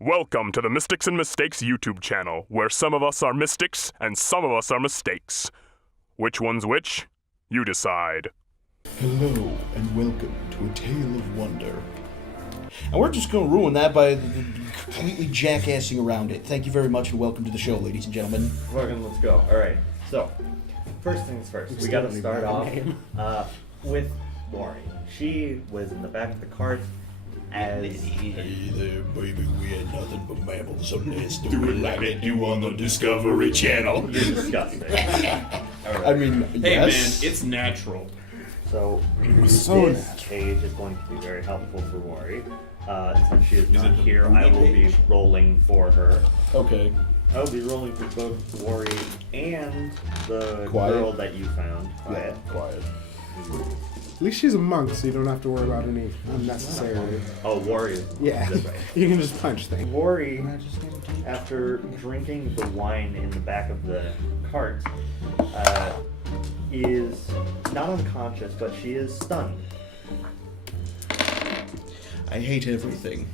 Welcome to the Mystics and Mistakes YouTube channel, where some of us are mystics and some of us are mistakes. Which one's which? You decide. Hello, and welcome to A Tale of Wonder. And we're just going to ruin that by completely jackassing around it. Thank you very much, and welcome to the show, ladies and gentlemen. Fucking let's go. Alright, so, first things first, we gotta start off with Lori. She was in the back of the cart as... Hey there, baby, we had nothing but mammals up there doing like they do on the Discovery Channel. You're disgusting. Alright. I mean, Hey yes. man, it's natural. So, So this natural. page is going to be very helpful for Lori. Since she is not it here, the I will page? be rolling for her. Okay. I will be rolling for both Lori and the Quiet. girl that you found. Quiet. Yeah, quiet. At least she's a monk, so you don't have to worry about any unnecessary. Oh, Lori. Yeah, That's right. you can just punch things. Lori, after drinking the wine in the back of the cart, is not unconscious, but she is stunned. I hate everything.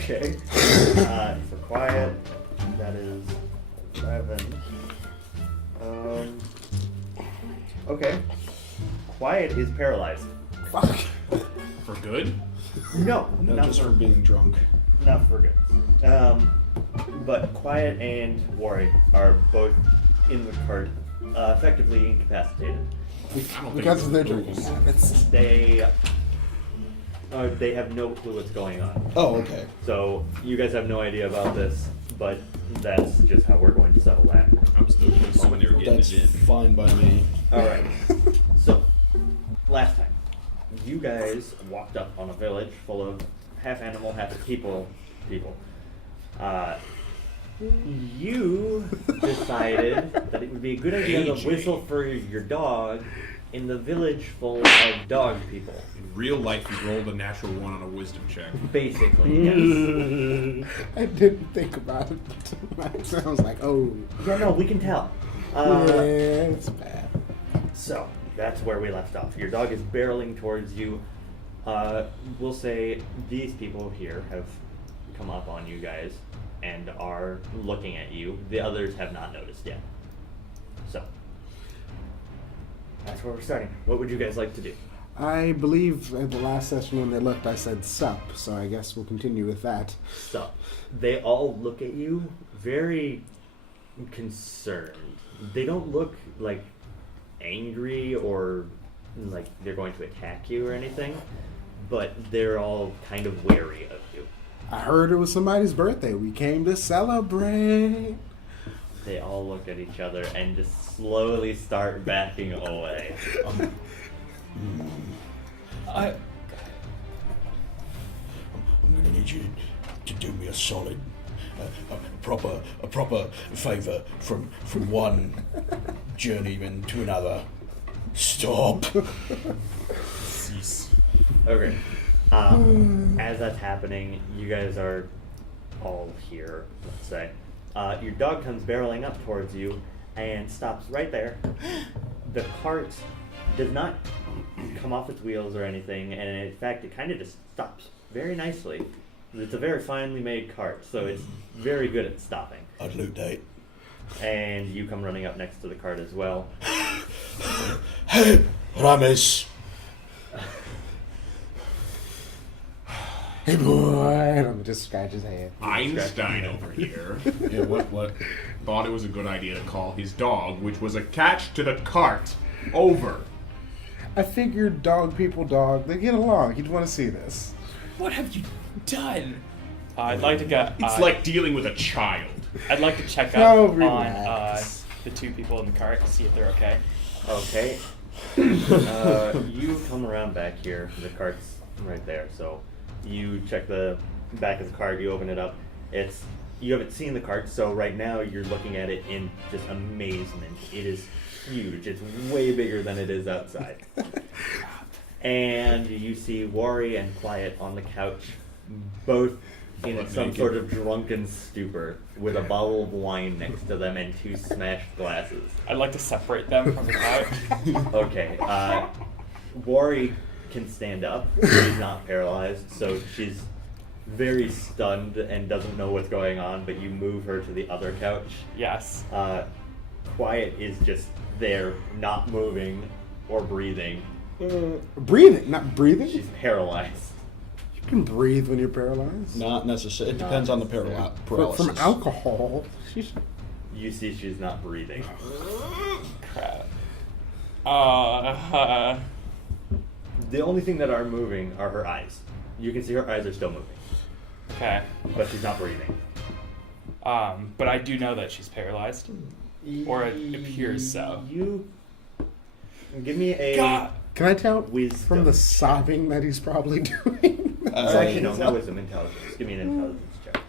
Okay. For quiet, that is 11. Okay. Quiet is paralyzed. Fuck. For good? No, No, not just for for being drunk. not for good. But Quiet and Wari are both in the cart, effectively incapacitated. Because of their drinking habits. They have no clue what's going on. Oh, okay. So you guys have no idea about this, but that's just how we're going to settle that. I'm still when they were getting That's it in. fine by me. All right. So last time, you guys walked up on a village full of half animal, half people. You decided that it would be a good idea to whistle for your dog in the village full of dog people. In real life, you rolled a natural one on a wisdom check. Basically, yes. I didn't think about it. So I was like, oh. Yeah, no, we can tell. Yeah, it's bad. So, that's where we left off. Your dog is barreling towards you. We'll say these people here have come up on you guys and are looking at you. The others have not noticed yet. So, that's where we're starting. What would you guys like to do? I believe at the last session when they looked, I said sup, so I guess we'll continue with that. So, they all look at you very concerned. They don't look like angry or like they're going to attack you or anything, but they're all kind of wary of you. I heard it was somebody's birthday. We came to celebrate. They all look at each other and just slowly start backing away. I'm gonna need you to do me a solid, a proper favor from one journeyman to another. Stop. Cease. Okay. As that's happening, you guys are all here, let's say. Your dog comes barreling up towards you and stops right there. The cart does not come off its wheels or anything, and in fact, it kind of just stops very nicely. It's a very finely made cart, so it's very good at stopping. I'd loot that. And you come running up next to the cart as well. Hey, Rames. Hey boy, and I'm just scratch his head. Einstein over here. Yeah, what? Thought it was a good idea to call his dog, which was attached to the cart, over. I figured dog people dog, they get along. You'd want to see this. What have you done? I'd like to get. It's like dealing with a child. I'd like to check No, up on relax. the two people in the cart to see if they're okay. Okay. You come around back here. The cart's right there. So you check the back of the cart. You open it up. You haven't seen the cart, so right now you're looking at it in just amazement. It is huge. It's way bigger than it is outside. And you see Wari and Quiet on the couch, both in some sort of drunken stupor, with a bottle of wine next to them and two smashed glasses. I'd like to separate them from the couch. Okay, Wari can stand up. She's not paralyzed, so she's very stunned and doesn't know what's going on, but you move her to the other couch. Yes. Quiet is just there, not moving or breathing. Breathing, not breathing? She's paralyzed. You can breathe when you're paralyzed. Not necessarily. It depends on the paralysis. From alcohol. You see she's not breathing. Crap. The only thing that are moving are her eyes. You can see her eyes are still moving, Okay. but she's not breathing. But I do know that she's paralyzed. Or it appears so. You give me a God. Can I tell wisdom. from the sobbing that he's probably doing? Actually, no, not wisdom, intelligence. Give me an intelligence check.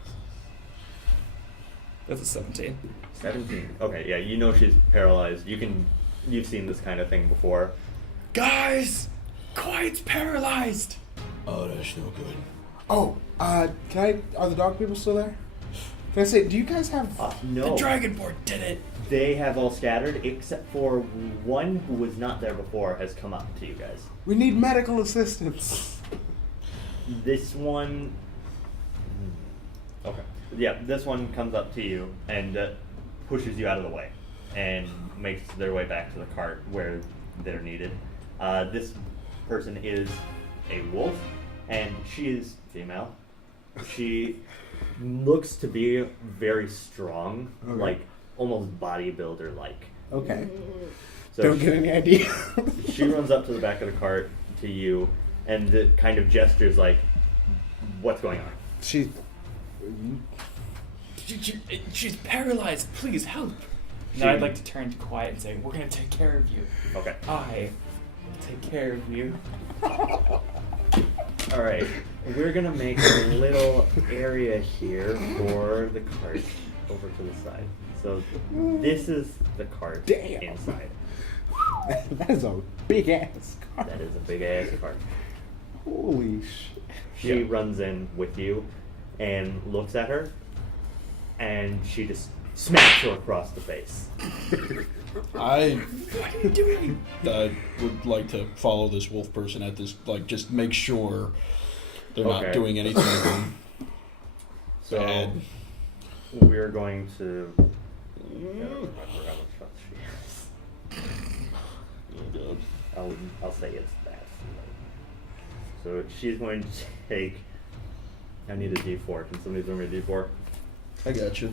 That's a 17. 17. Okay, yeah, you know she's paralyzed. You've seen this kind of thing before. Guys! Quiet's paralyzed! Oh, that's no good. Oh, are the dog people still there? Can I say, do you guys have... No. The Dragonborn did it! They have all scattered, except for one who was not there before has come up to you guys. We need medical assistance. This one... Okay. Yeah, this one comes up to you and pushes you out of the way and makes their way back to the cart where they're needed. This person is a wolf, and she is female. She looks to be very strong, Okay. like almost bodybuilder-like. Okay. So Don't get any idea. she runs up to the back of the cart to you and kind of gestures like, what's going on? She's paralyzed. Please help. Now I'd like to turn to Quiet and say, we're going to take care of you. Okay. I will take care of you. Alright. We're going to make a little area here for the cart over to the side. So this is the cart Damn. inside. that is a big ass car. That is a big ass cart. Holy shit. She runs in with you and looks at her, and she just smacks her across the face. I What are you doing? would like to follow this wolf person at this, like, just make sure they're Okay. not doing anything So bad. we're going to. I don't remember how much trust she has. I'll say it's that. So she's going to take. I need a D4. Can somebody throw me a D4? I got you.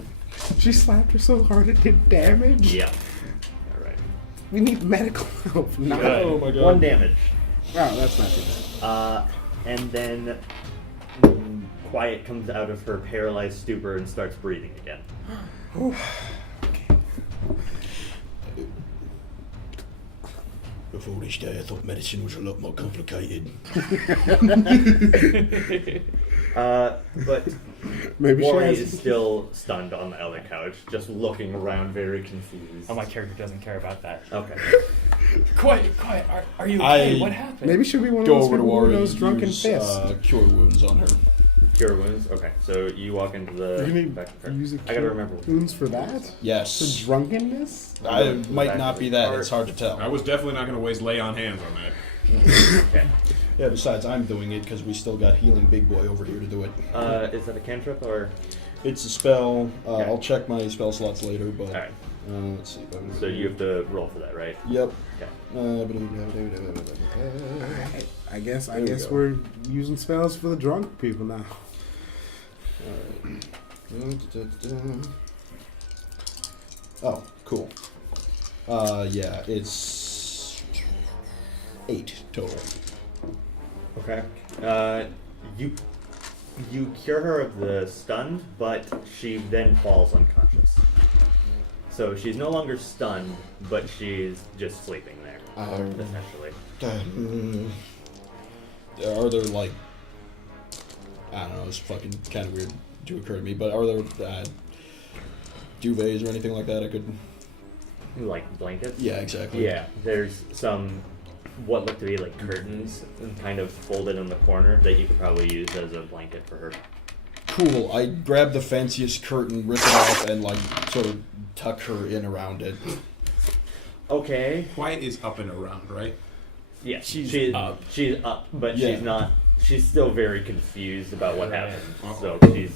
She slapped her so hard it did damage? Yeah. All right. We need medical help. Not... Good. Oh my god. 1 damage. Wow, that's not too bad. And then Quiet comes out of her paralyzed stupor and starts breathing again. Before this day, I thought medicine was a lot more complicated. But Maybe she Wari has... is still stunned on the other couch, just looking around very confused. Oh, my character doesn't care about that. Okay. Quiet, are you okay? I- What happened? Maybe she'll be one of Go those over to people who Wari knows and drunken use fist. cure wounds on her. Cure wounds. Okay, so you walk into the You need back of her. use a I gotta remember. wounds for that? For Yes. drunkenness? I might not be that. It's hard to tell. I was definitely not going to waste lay on hands on that. Okay. Yeah, besides, I'm doing it because we still got Healing Big Boy over here to do it. Is that a cantrip or? It's a spell. Okay. I'll check my spell slots later, but All right. let's see. So you have to roll for that, right? Yep. Okay. Alright, I guess There we go. we're using spells for the drunk people now. Oh, cool. Yeah, it's 8 total. Okay. You cure her of the stunned, but she then falls unconscious. So she's no longer stunned, but she's just sleeping there, essentially. Are there, like, I don't know, it's fucking kind of weird to occur to me, but are there duvets or anything like that I could... Like blankets? Yeah, exactly. Yeah, there's some what look to be like curtains kind of folded in the corner that you could probably use as a blanket for her. Cool. I grab the fanciest curtain, rip it off, and, like, sort of tuck her in around it. Okay. Quiet is up and around, right? Yeah, She's she's up. She's up, but Yeah. she's not She's still very confused about what Right. happened, so she's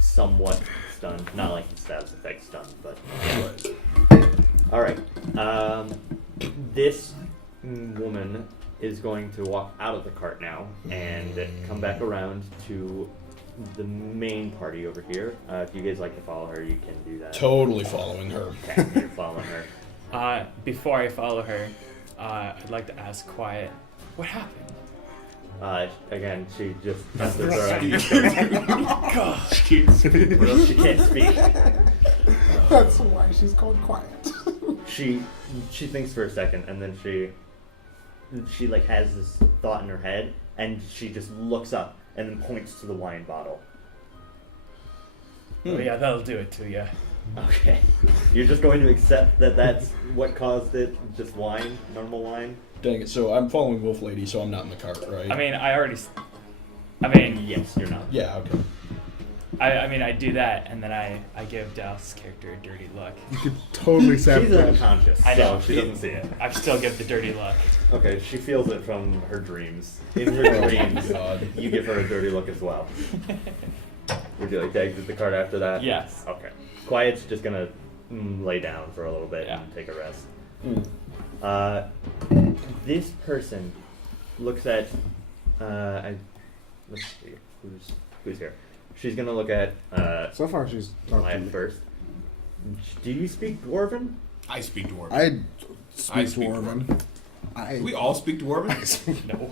somewhat stunned. Not like the status effect stunned, but all right. This woman is going to walk out of the cart now and come back around to the main party over here. If you guys like to follow her, you can do that. Totally following her. Okay, you're following her. Before I follow her, I'd like to ask Quiet, what happened? Again, she just she can't speak. That's why she's called Quiet. She thinks for a second, and then she like has this thought in her head, and she just looks up and then points to the wine bottle. Oh yeah, that'll do it to you. Okay, you're just going to accept that that's what caused it, just wine, normal wine. Dang it. So I'm following Wolf Lady, so I'm not in the cart, right? I mean, Yes, you're not. Yeah, okay. I do that, and then I give Dallas' character a dirty look. You could totally She's sabotage. unconscious, I know. so she doesn't see it. I still give the dirty look. Okay, she feels it from her dreams. In her dreams, God. you give her a dirty look as well. Would you like to exit the cart after that? Yes. Okay. Quiet's just gonna lay down for a little bit Yeah. and take a rest. This person looks at. Let's see who's here. She's gonna look at So far, she's talking to Wyatt me. first. Do you speak Dwarven? I speak Dwarven. I speak speak Dwarven. We all speak Dwarven? No.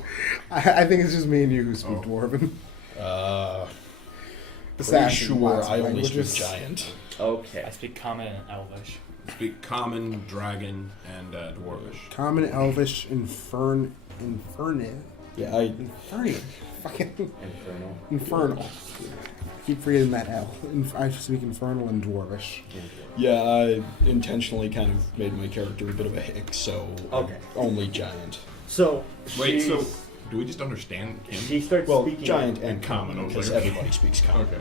I think it's just me and you who speak Oh. Dwarven. Pretty Assassin, sure lots of I only languages. speak Giant. Okay. I speak Common and Elvish. Speak Common, Dragon, and Dwarvish. Common, Elvish, Infernal. Yeah, I Fucking Infernal. Infernal. Keep forgetting that L. I speak Infernal and Dwarvish. I intentionally kind of made my character a bit of a hick, so Okay. only Giant. So Wait, she's- so do we just understand him? she starts Well, speaking. Giant and Common, Common, okay. because everybody speaks Common. Okay.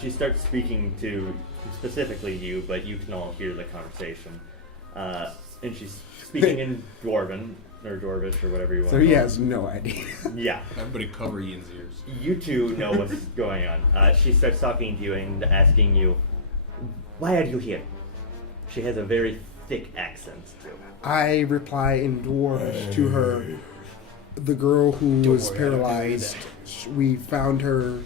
She starts speaking to specifically you, but you can all hear the conversation. And she's speaking in Dwarven, or Dwarvish, or whatever you want So to he call has no idea. it. Yeah. Everybody cover Ian's ears. You two know what's going on. She starts talking to you and asking you, why are you here? She has a very thick accent, too. I reply in Dwarvish to her. The girl who Don't was worry, I don't do paralyzed, we found her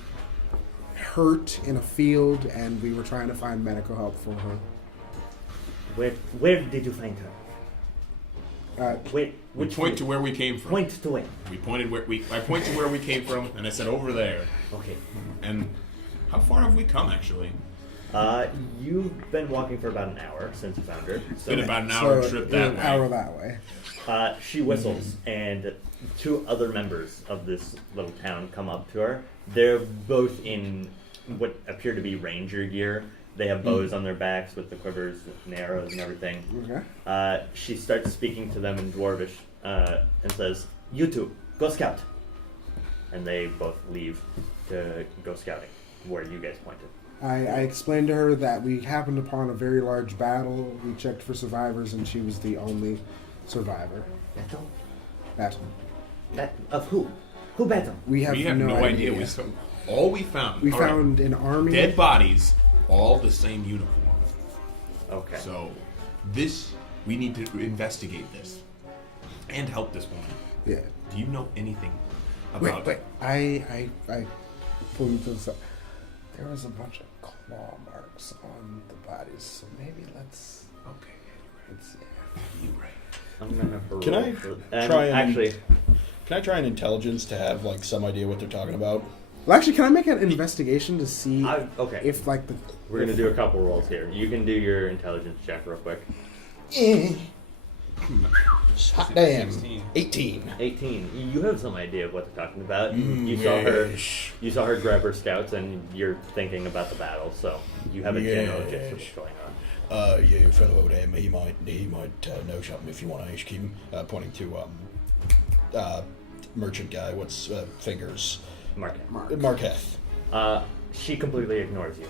hurt in a field, and we were trying to find medical help for her. Where did you find her? We Which point to where we came from. Point to where? We pointed where I point to where we came from, and I said over there. Okay. And how far have we come, actually? You've been walking for about an hour since you found her. It's been about an hour So, trip an that way. hour that way. She whistles, and two other members of this little town come up to her. They're both in what appear to be ranger gear. They have bows on their backs with the quivers and arrows and everything. Okay. She starts speaking to them in Dwarvish and says, "You two, go scout." And they both leave to go scouting, where you guys pointed. I explained to her that we happened upon a very large battle. We checked for survivors, and she was the only survivor. Battle? Battle. Of who? Who battle? We have, We have no idea. All we found. We all right, found an army. dead bodies, all the same uniform. Okay. So, we need to investigate this and help this woman. Yeah. Do you know anything Wait, about? wait. I pulled this up. There was a bunch of claw marks on the bodies, so maybe let's. Okay, Let's you're right. I'm gonna have to Can roll I for- try and- actually? Can I try an intelligence to have like some idea what they're talking about? Well, actually, can I make an investigation to see Okay. if like the? We're gonna do a couple rolls here. You can do your intelligence check real quick. Hot damn. 16. 18. 18. You have some idea of what they're talking about. You saw her. You saw her grab her scouts, and you're thinking about the battle. So you have a general gist of what's going on. Yeah, fellow over there, he might know something if you want to ask him. Pointing to merchant guy. What's fingers? Marketh. Marketh. She completely ignores you.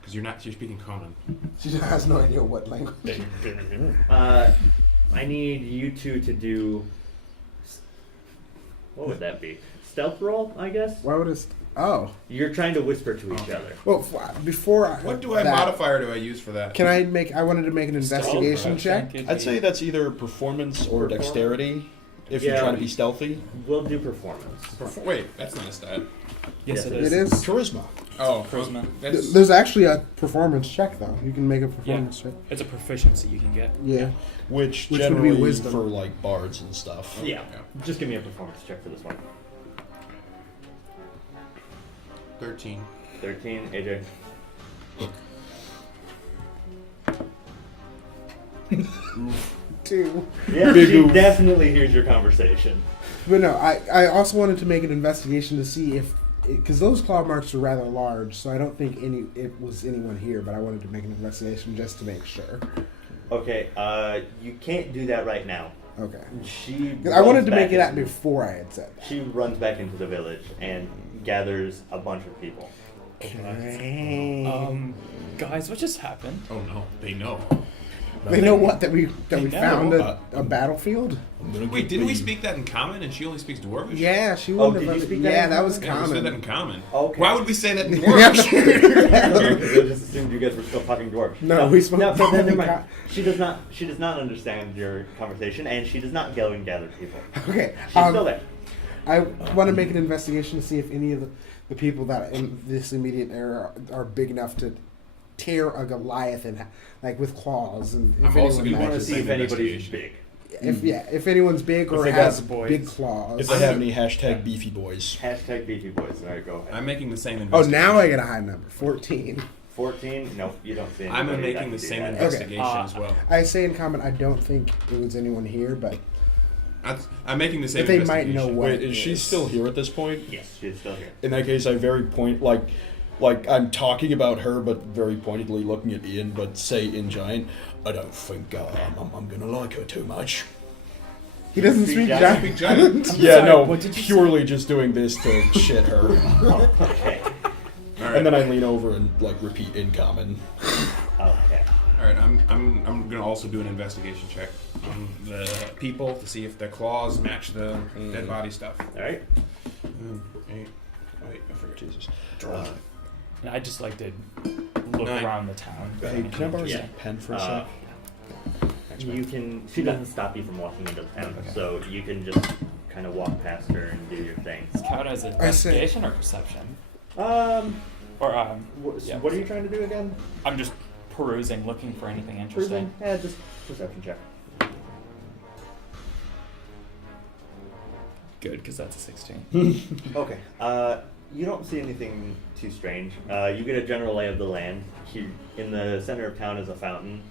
Because you're speaking common. She has no idea what language. I need you two to do. What would that be? stealth roll, I guess. Why would it? Oh. You're trying to whisper to each other. Well, before What that, modifier do I use for that? Can I make? I wanted to make an investigation check. I'd say that's either performance or dexterity. If you're Yeah. trying to be stealthy. We'll do performance. Wait, that's not a stat. Yes, it It is. is. Charisma. Oh, Charisma. That's, There's actually a performance check though. You can make a performance check. It's a proficiency you can get. Yeah. Which Which would be generally wisdom. for like bards and stuff. Yeah. Just give me a performance check for this one. 13. 13, AJ. 2. Yeah, Big she oof. definitely hears your conversation. But no, I also wanted to make an investigation to see if, because those claw marks are rather large, so I don't think it was anyone here. But I wanted to make an investigation just to make sure. Okay, you can't do that right now. Okay. I I wanted to make it out before I had said that. She runs back into the village and gathers a bunch of people. Guys, what just happened? Oh no, they know. They know what that we know. found a battlefield. Wait, didn't we speak that in common and she only speaks Dwarvish? Yeah, she wouldn't did have. you speak that Yeah, in that was Yeah, we said that in common. common. Okay. Why would we say that in Yeah. Dwarvish? Because I just assumed you guys were still talking dwarf. No, we spoke. No, but then never mind. She does not understand your conversation, and she does not go and gather people. Okay. She's still there. I want to make an investigation to see if any of the people that in this immediate area are big enough to tear a Goliath in, like with claws, and if I'm also anyone gonna Want to matches. see if anybody's investigation. big. If anyone's big or they has got boys. big claws. If they have any hashtag beefy boys. Hashtag Beefy Boys. All right, go ahead. I'm making the same Oh, investigation. now I get a high number, 14. 14? No, you don't see anybody. I'm that making can the do same that. investigation Okay. as well. I say in common, I don't think it was anyone here, but I'm making the same But they might investigation. know what- Wait, is she still here at this point? Yes, she's still here. In that case, I very like I'm talking about her, but very pointedly looking at Ian, but say in giant, I don't think I'm gonna like her too much. he doesn't Speak speak giant. Big giant. giant. Yeah, sorry, no, what did you purely just doing this to shit her. Okay. All right. And then I lean over and like repeat in common. Okay. All right, I'm gonna also do an investigation check on the people to see if their claws match the dead body stuff. All right. Wait, I forget. Jesus. And I just like to look 9. around the town. Hey, can I borrow Yeah. some pen for a Uh, sec? You can. She doesn't stop you from walking into the town, so you can just kind of walk past her and do your thing. Does it count as investigation or perception? Or yeah. What are you trying to do again? I'm just perusing, looking for anything interesting. Yeah, just perception check. Good, because that's a 16. Okay. You don't see anything too strange. You get a general lay of the land. Here, in the center of town is a fountain.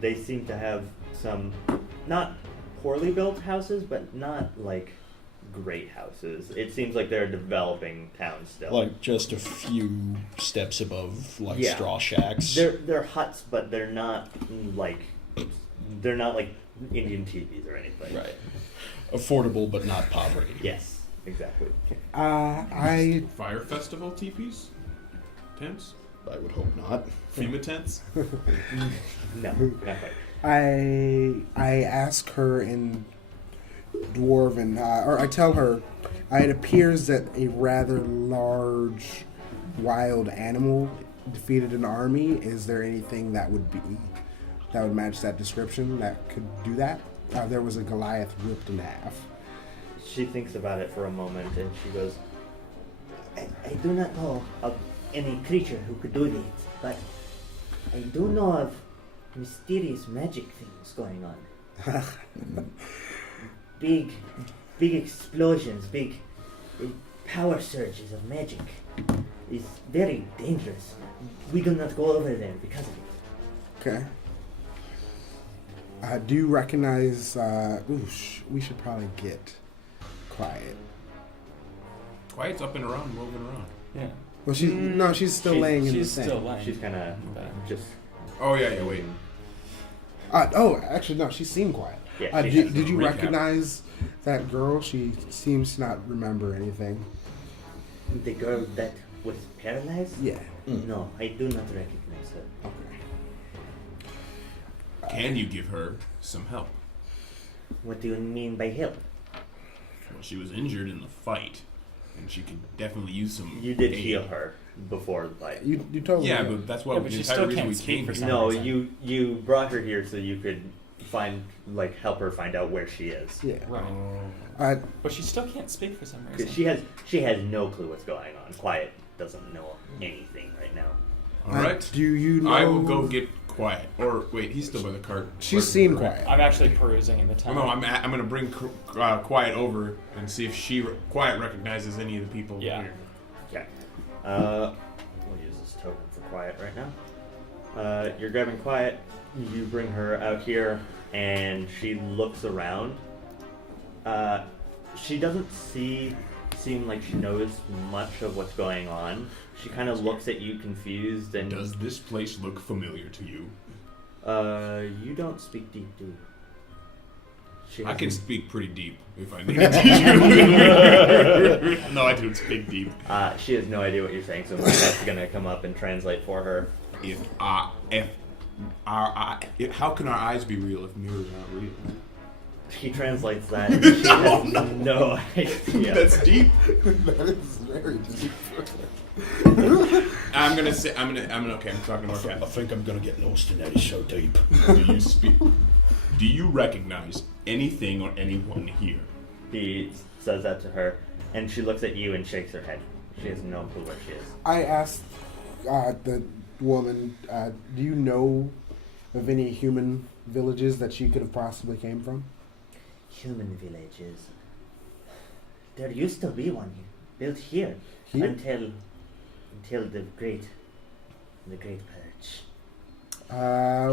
They seem to have some not poorly built houses, but not like great houses. It seems like they're a developing town still. Like just a few steps above like Yeah. straw shacks. They're huts, but they're not like Indian teepees or anything. Right. Affordable but not poverty. Yes, exactly. I Fire festival teepees, tents, I would hope not. FEMA tents. No, not quite. I ask her in Dwarven, or I tell her, it appears that a rather large wild animal defeated an army. Is there anything that would match that description that could do that? There was a Goliath ripped in half. She thinks about it for a moment and she goes, I do not know of any creature who could do this, but I do know of mysterious magic things going on. Big explosions, big power surges of magic. It's very dangerous. We do not go over there because of it. Okay. Do you recognize? We should probably get quiet. Quiet's up and around, moving around. Yeah. Well, she's still laying in the She's sand. still laying. She's kind of just... Oh yeah, wait. Actually, no. She seemed quiet. Yeah, she has Did you recap. recognize that girl? She seems to not remember anything. The girl that was paralyzed? Yeah. No, I do not recognize her. Okay. Can you give her some help? What do you mean by help? Well, she was injured in the fight, and she could definitely use some. You did aid. heal her before the fight. You totally. Yeah, but that's what Yeah, but the she entire still reason can't we speak came for here. some No, reason. you brought her here so you could help her find out where she is. Yeah. Right. But she still can't speak for some reason. Because she has no clue what's going on. Quiet doesn't know anything right now. All right. Do you know? I will go get Quiet. Or wait, he's still by the cart. She's seen Right. Quiet. I'm actually perusing in the Well, town. no, I'm gonna bring Quiet over and see if Quiet recognizes any of the people Yeah. here. Okay. We'll use this token for Quiet right now. You're grabbing Quiet. You bring her out here, and she looks around. She doesn't seem like she knows much of what's going on. She kind of looks at you confused and... Does this place look familiar to you? You don't speak deep, do you? She I can hasn't- speak pretty deep if I need to. No, I don't speak deep. She has no idea what you're saying, so Marketh's gonna come up and translate for her. How can our eyes be real if mirrors aren't real? He translates that. And she has no idea. That's deep. That is very deep. Okay. I'm talking to I Marketh. think I'm gonna get lost in that. It's so deep. Do you recognize anything or anyone here? He says that to her, and she looks at you and shakes her head. She has no clue where she is. I asked the woman, do you know of any human villages that she could have possibly came from? Human villages. There used to be one built here, Here? until the great purge.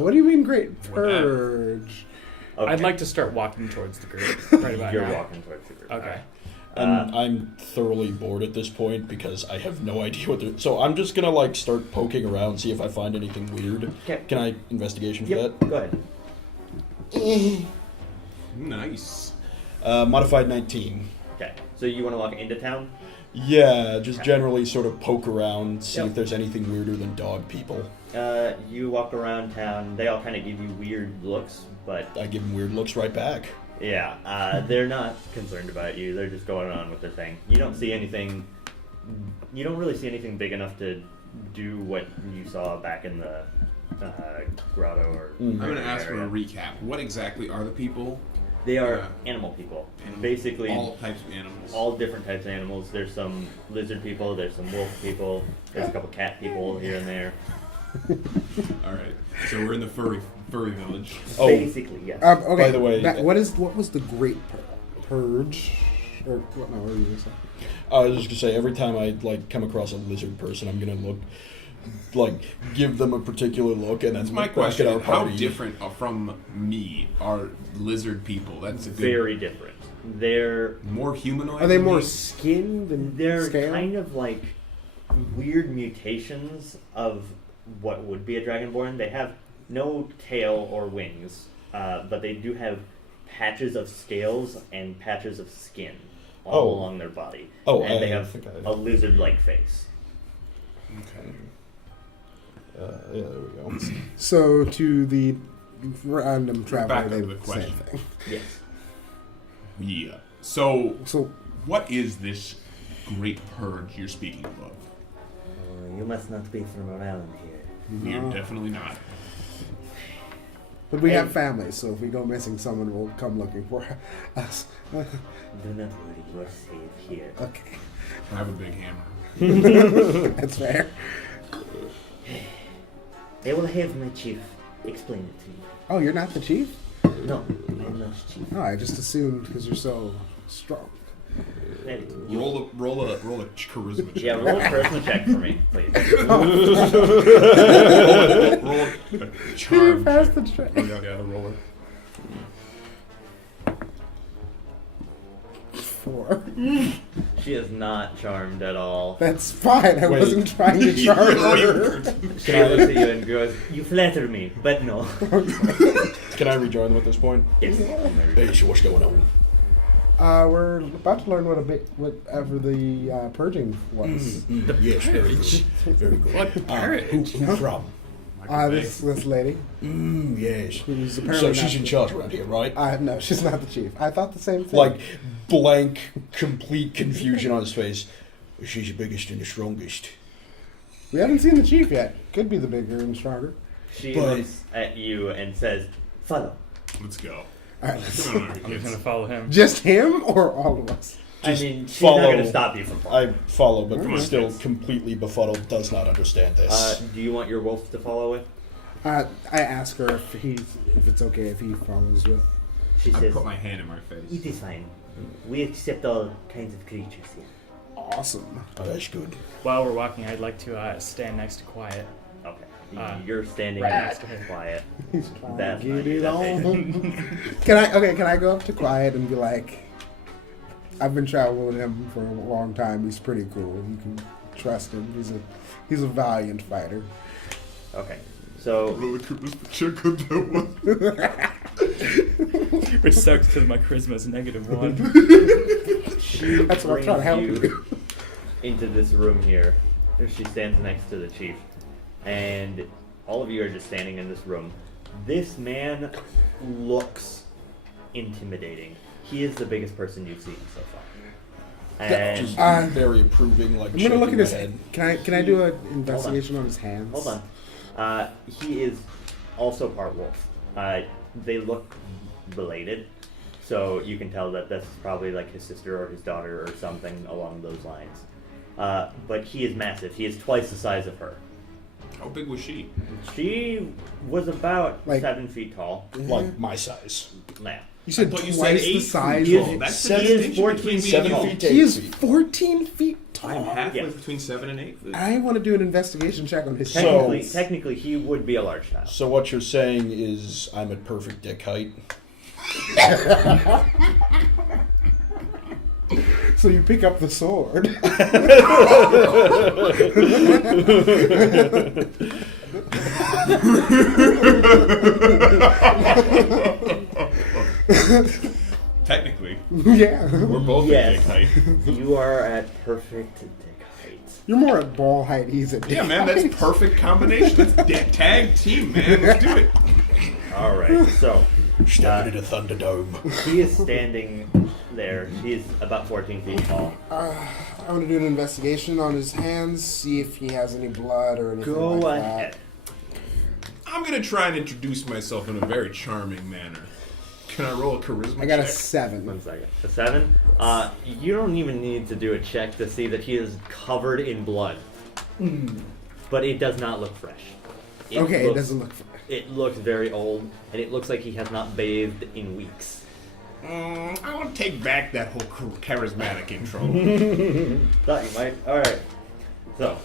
What do you mean Great What Purge? Okay. I'd like to start walking towards the group right about You're now. walking towards the group. Okay. I'm thoroughly bored at this point because I have no idea what they're. So I'm just gonna start poking around, see if I find anything weird. Okay. Can I investigation for Yep. Go ahead. that? Nice. Modified 19. Okay. So you want to walk into town? Yeah, just generally sort of poke around, see Yep. if there's anything weirder than dog people. You walk around town. They all kind of give you weird looks, but I give them weird looks right back. yeah, they're not concerned about you. They're just going on with their thing. You don't see anything. You don't really see anything big enough to do what you saw back in the grotto or. Mm. I'm going to ask for area. a recap. What exactly are the people? They are Yeah. animal people. Animal- Basically, all types of animals. all different types of animals. There's some lizard people. There's some wolf people. There's a couple cat people here and there. All right. So we're in the furry village. Oh. Basically, yes. Okay. By the way- what was the Great Purge? Or what? No, what were you gonna say? I was just gonna say, every time I come across a lizard person, I'm gonna look, give them a particular look, and That's then my look back question. at our How party. different from me are lizard people? That's a good. Very different. They're More humanoid. Are they than more me? skin than They're scale? kind of like weird mutations of what would be a dragonborn. They have no tail or wings, but they do have patches of scales and patches of skin all Oh. along their body. Oh, and they I have think I- a lizard-like face. Okay. Yeah, there we go. So to the random traveler, Back they to the same question. thing. Yes. Yeah. So, So what is this great purge you're speaking of? You must not be from around here. You're No. definitely not. But we Hey. have families, so if we go missing, someone will come looking for us. Do not worry, you are safe here. Okay, I have a big hammer. that's fair. I will have my chief explain it to you. Oh, you're not the chief? No, I am not chief. No, I just assumed because you're so strong. Hey, Roll a charisma check. Yeah, roll a charisma check for me, please. roll a charm Pass check. the tray. Oh, yeah, the roller. 4. She is not charmed at all. That's fine. I Wait. wasn't trying to charm her. She looks at you and goes, "You flatter me, but no." Can I rejoin them at this point? Yes. Hey, so what's going on? We're about to learn whatever the purging was. Yes, very good. Very good. What purge? Who from? This lady. Yes. Who's apparently So not she's in the- charge around here, right? No, she's not the chief. I thought the same thing. Like, blank, complete confusion on his face. She's the biggest and the strongest. we haven't seen the chief yet. Could be the bigger and stronger. She But- looks at you and says, "Follow." Let's go. All right, let's Come on, I'm kids. gonna follow him. just him or all of us? Just I mean, she's follow. not going to stop you from following. I follow, but Come on, still kids. completely befuddled, does not understand this. Do you want your wolf to follow with? I ask her if it's okay if he follows with. She I says, put my hand in my "It face. is fine. We accept all kinds of creatures here." Awesome. Oh, that's good. While we're walking, I'd like to stand next to Quiet. Okay. You're standing right next next to to him. Quiet. He's trying That's to not get you, it that's on. Can I go up to Quiet and be like, I've been traveling with him for a long time. He's pretty cool. You can trust him. He's a valiant fighter. Okay. So Check out that one. Which sucks because my charisma is -1. she That's what I'm trying to help brings you. into this room here. She stands next to the chief, and all of you are just standing in this room. This man looks intimidating. He is the biggest person you've seen so far, and Just very approving, like, I'm gonna look shaking at his my head. Can I do an investigation on his hands? hold on. He is also part wolf. They look related, so you can tell that this is probably like his sister or his daughter or something along those lines. But he is massive. He is twice the size of her. How big was she? She was about Like- 7 feet tall. Like my size. Now, You said But you twice said the 8 size. He of is- That's he the is distinction 14 between me feet and 7 tall. feet to He 8 is feet. 14 feet I'm tall. halfway Yes. between 7 and 8 feet. I want to do an investigation check on his So- hands. Technically, he would be a large child. So what you're saying is I'm at perfect dick height? So you pick up the sword. Technically, Yeah. we're both Yes. at dick height. You are at perfect dick height. You're more at ball height. He's at Yeah, dick man, that's height. perfect combination. That's tag team, man. Let's do it. All right, so Stepping into Thunderdome. he is standing there. He is about 14 feet tall. I want to do an investigation on his hands, see if he has any blood or anything Go like ahead. I'm gonna try and introduce myself in a very charming manner. Can I roll a charisma that. I got a check? 7. 1 second. A 7? You don't even need to do a check to see that he is covered in blood. But it does not look fresh. Okay, it looks- doesn't look. It looks very old, and it looks like he has not bathed in weeks. I want to take back that whole charismatic intro. Thought you might. Alright. So,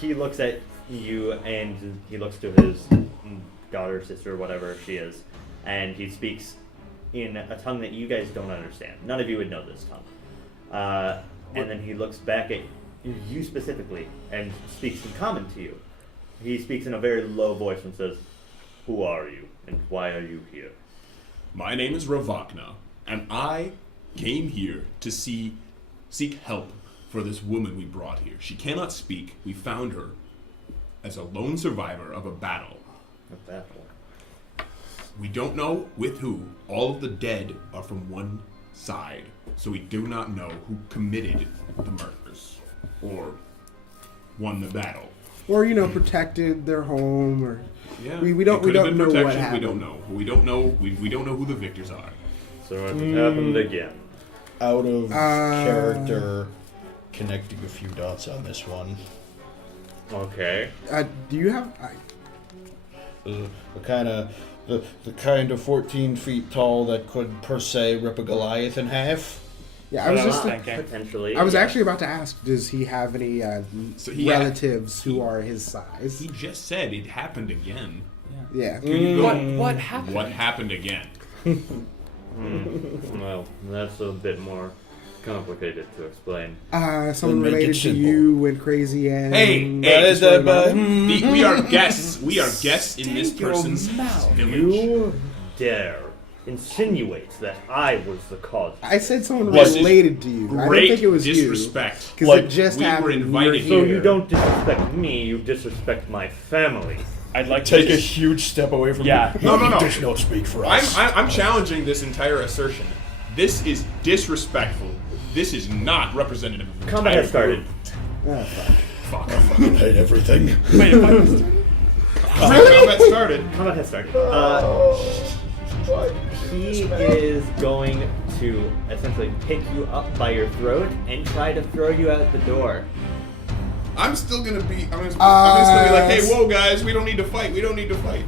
he looks at you, and he looks to his daughter, sister, whatever she is, and he speaks in a tongue that you guys don't understand. None of you would know this tongue. And then he looks back at you specifically and speaks in common to you. He speaks in a very low voice and says, "Who are you, and why are you here?" My name is Ravakna, and I came here to seek help for this woman we brought here. She cannot speak. We found her as a lone survivor of a battle. What's that for? We don't know with who. All of the dead are from one side, so we do not know who committed the murders or won the battle. Or protected their home, or Yeah, we don't it could have been know what protection. happened. We don't know. We don't know. We don't know who the victors are. So it happened again. Out of character, connecting a few dots on this one. Okay. Do you have? The kind of 14 feet tall that could per se rip a Goliath in half. Yeah, I was just. Potentially. I was yeah. actually about to ask. Does he have any So he- relatives who are his size? He just said it happened again. Yeah. Can you go? What happened? What happened again? Well, that's a bit more complicated to explain. Someone make it related to simple. you went crazy and. We are guests. We are guests in this Stay your person's mouth. village. You dare insinuates that I was the cause. I said someone This is related to you. I don't Great think it was disrespect. you. 'Cause Like, it just we were happened. invited You're So here. you don't disrespect me, you disrespect my family. I'd like Take to a huge step away from Yeah. me. No. He does not speak for us. I'm challenging this entire assertion. This is disrespectful. This is not representative of the Combat entire has started. group. Fuck. I hate everything. Wait, if I was Combat started. Combat has started. He is going to essentially pick you up by your throat and try to throw you out the door. I'm still gonna be. I'm just gonna be like, hey, whoa, guys, we don't need to fight. We don't need to fight.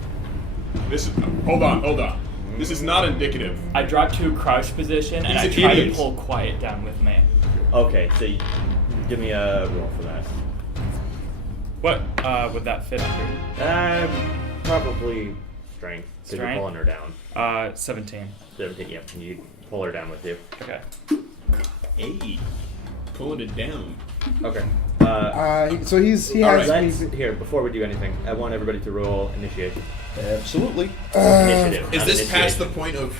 This is. Hold on. This is not indicative. I drop to a crouch position and He's I an try idiot. to pull Quiet down with me. Okay, so give me a roll for that. What would that fit under? Probably strength. Because you're Strength? pulling her down. 17. 17, yep, you pull her down with you. Okay. Hey, pulling it down. Okay. So he has. Alright. Let's, here, before we do anything, I want everybody to roll initiation. Absolutely. Initiative. Is not this past the initiation. point of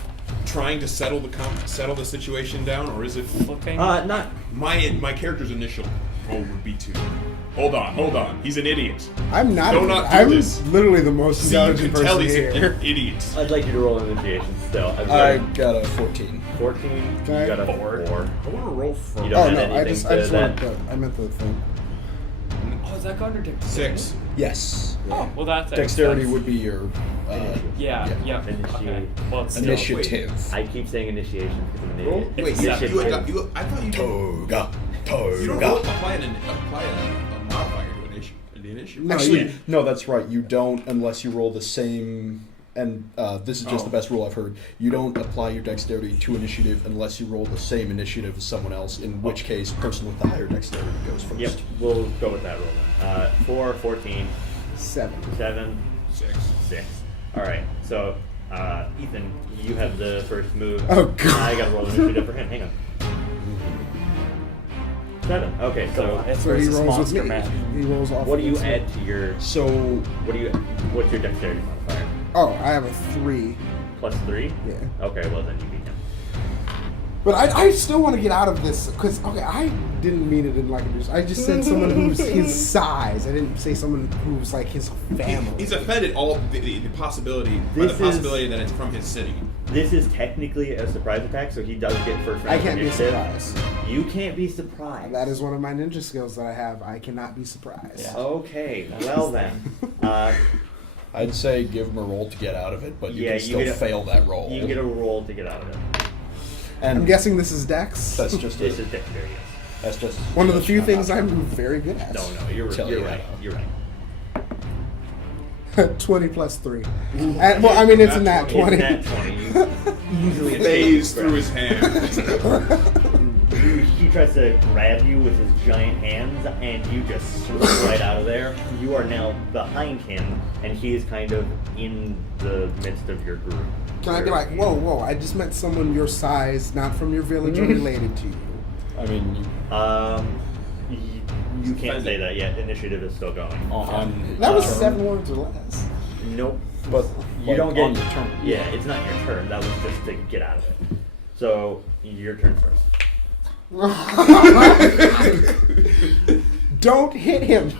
trying to settle the situation down, or is it Flipping. Not. my character's initial roll would be 2? Hold on. He's an idiot. I'm not. Do not do I'm this. literally the most See, you intelligent can tell person he's here. an idiot. I'd like you to roll initiation still. I'm I sorry. got a 14. 14. You Okay. got a 4. 4. I want to roll for You don't Oh have no! anything I just to wanted that. the. I meant the thing. Oh, is that contradictory? 6. Yes. Oh, well that's Dexterity that's- would be your Yeah. yeah. Okay. Initiate. Well, it's still, initiative. I keep saying initiation because I'm an Roll? idiot. Wait, It's you, seven. I thought you Toga. You don't Toga. apply a modifier to an issue. No, Actually, yeah. no, that's right. You don't unless you roll the same. And this is just Oh. the best rule I've heard. You don't apply your dexterity to initiative unless you roll the same initiative as someone else. In which case, person with the higher dexterity goes first. Yep, we'll go with that roll then. 4, 14, 7. 7, 6. Alright, so Ethan, you have the first move. Oh, God. I gotta roll initiative for him. Hang on. 7. Okay, so It's So he versus rolls with monster me. man. He rolls off. what do you against me. add to your. So What's your dexterity modifier? Oh, I have a 3. Plus 3? Yeah. Okay, well then you beat him. But I still want to get out of this because I didn't mean it in like a. I just said someone who's his size. I didn't say someone who's like his family. He's offended all the possibility, by This the is- possibility that it's from his city. This is technically a surprise attack, so he does get first round I can't be initiative. surprised. You can't be surprised. That is one of my ninja skills that I have. I cannot be surprised. Yeah. Okay, well then. I'd say give him a roll to get out of it, but you Yeah, can you still get a- fail that roll. You get a roll to get out of it. And I'm guessing this is Dex. that's just This a, is dexterity. that's just one of the few not things optional. I'm very good at. No, you're Tell you're you right. that. You're right. 20 plus 3. And, well, I mean, it's a nat 20. It's nat 20. You easily Phase through his hand. He tries to grab you with his giant hands, and you just slip right out of there. You are now behind him, and he is kind of in the midst of your group. Can I be like, whoa, I just met someone your size, not from your village or related to you? I mean, You can't say that yet. Initiative is still going. That was turn. 7 words or less. Nope. but You like, don't get on your turn. Yeah, it's not your turn. That was just to get out of it. So your turn first. Don't hit him.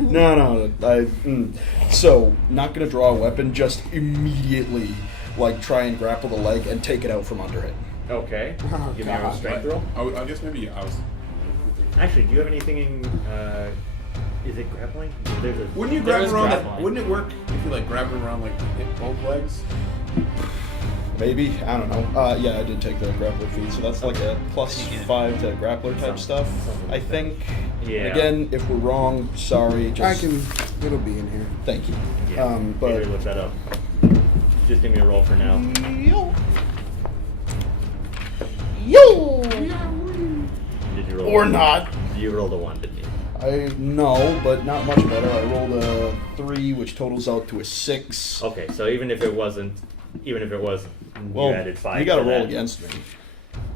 No. So, not gonna draw a weapon. Just immediately, like, try and grapple the leg and take it out from under it. Okay. Oh, Give me a God. strength roll. I guess maybe I was. Actually, do you have anything in? Is it grappling? There's a. Wouldn't you There grab is it around? grappling. Wouldn't it work if you like grabbed it around like hit both legs? Maybe, I don't know. Yeah, I did take the grappler feat, so that's like a +5 to grappler type stuff, I think. Yeah. Again, if we're wrong, sorry. Just It'll be in here. thank you. Yeah. But Maybe look that up. Just give me a roll for now. Did you roll? Or not. You rolled a 1, didn't you? No, but not much better. I rolled a 3, which totals out to a 6. Okay, so even if it was, you Well, added 5. you got to to roll that. against me.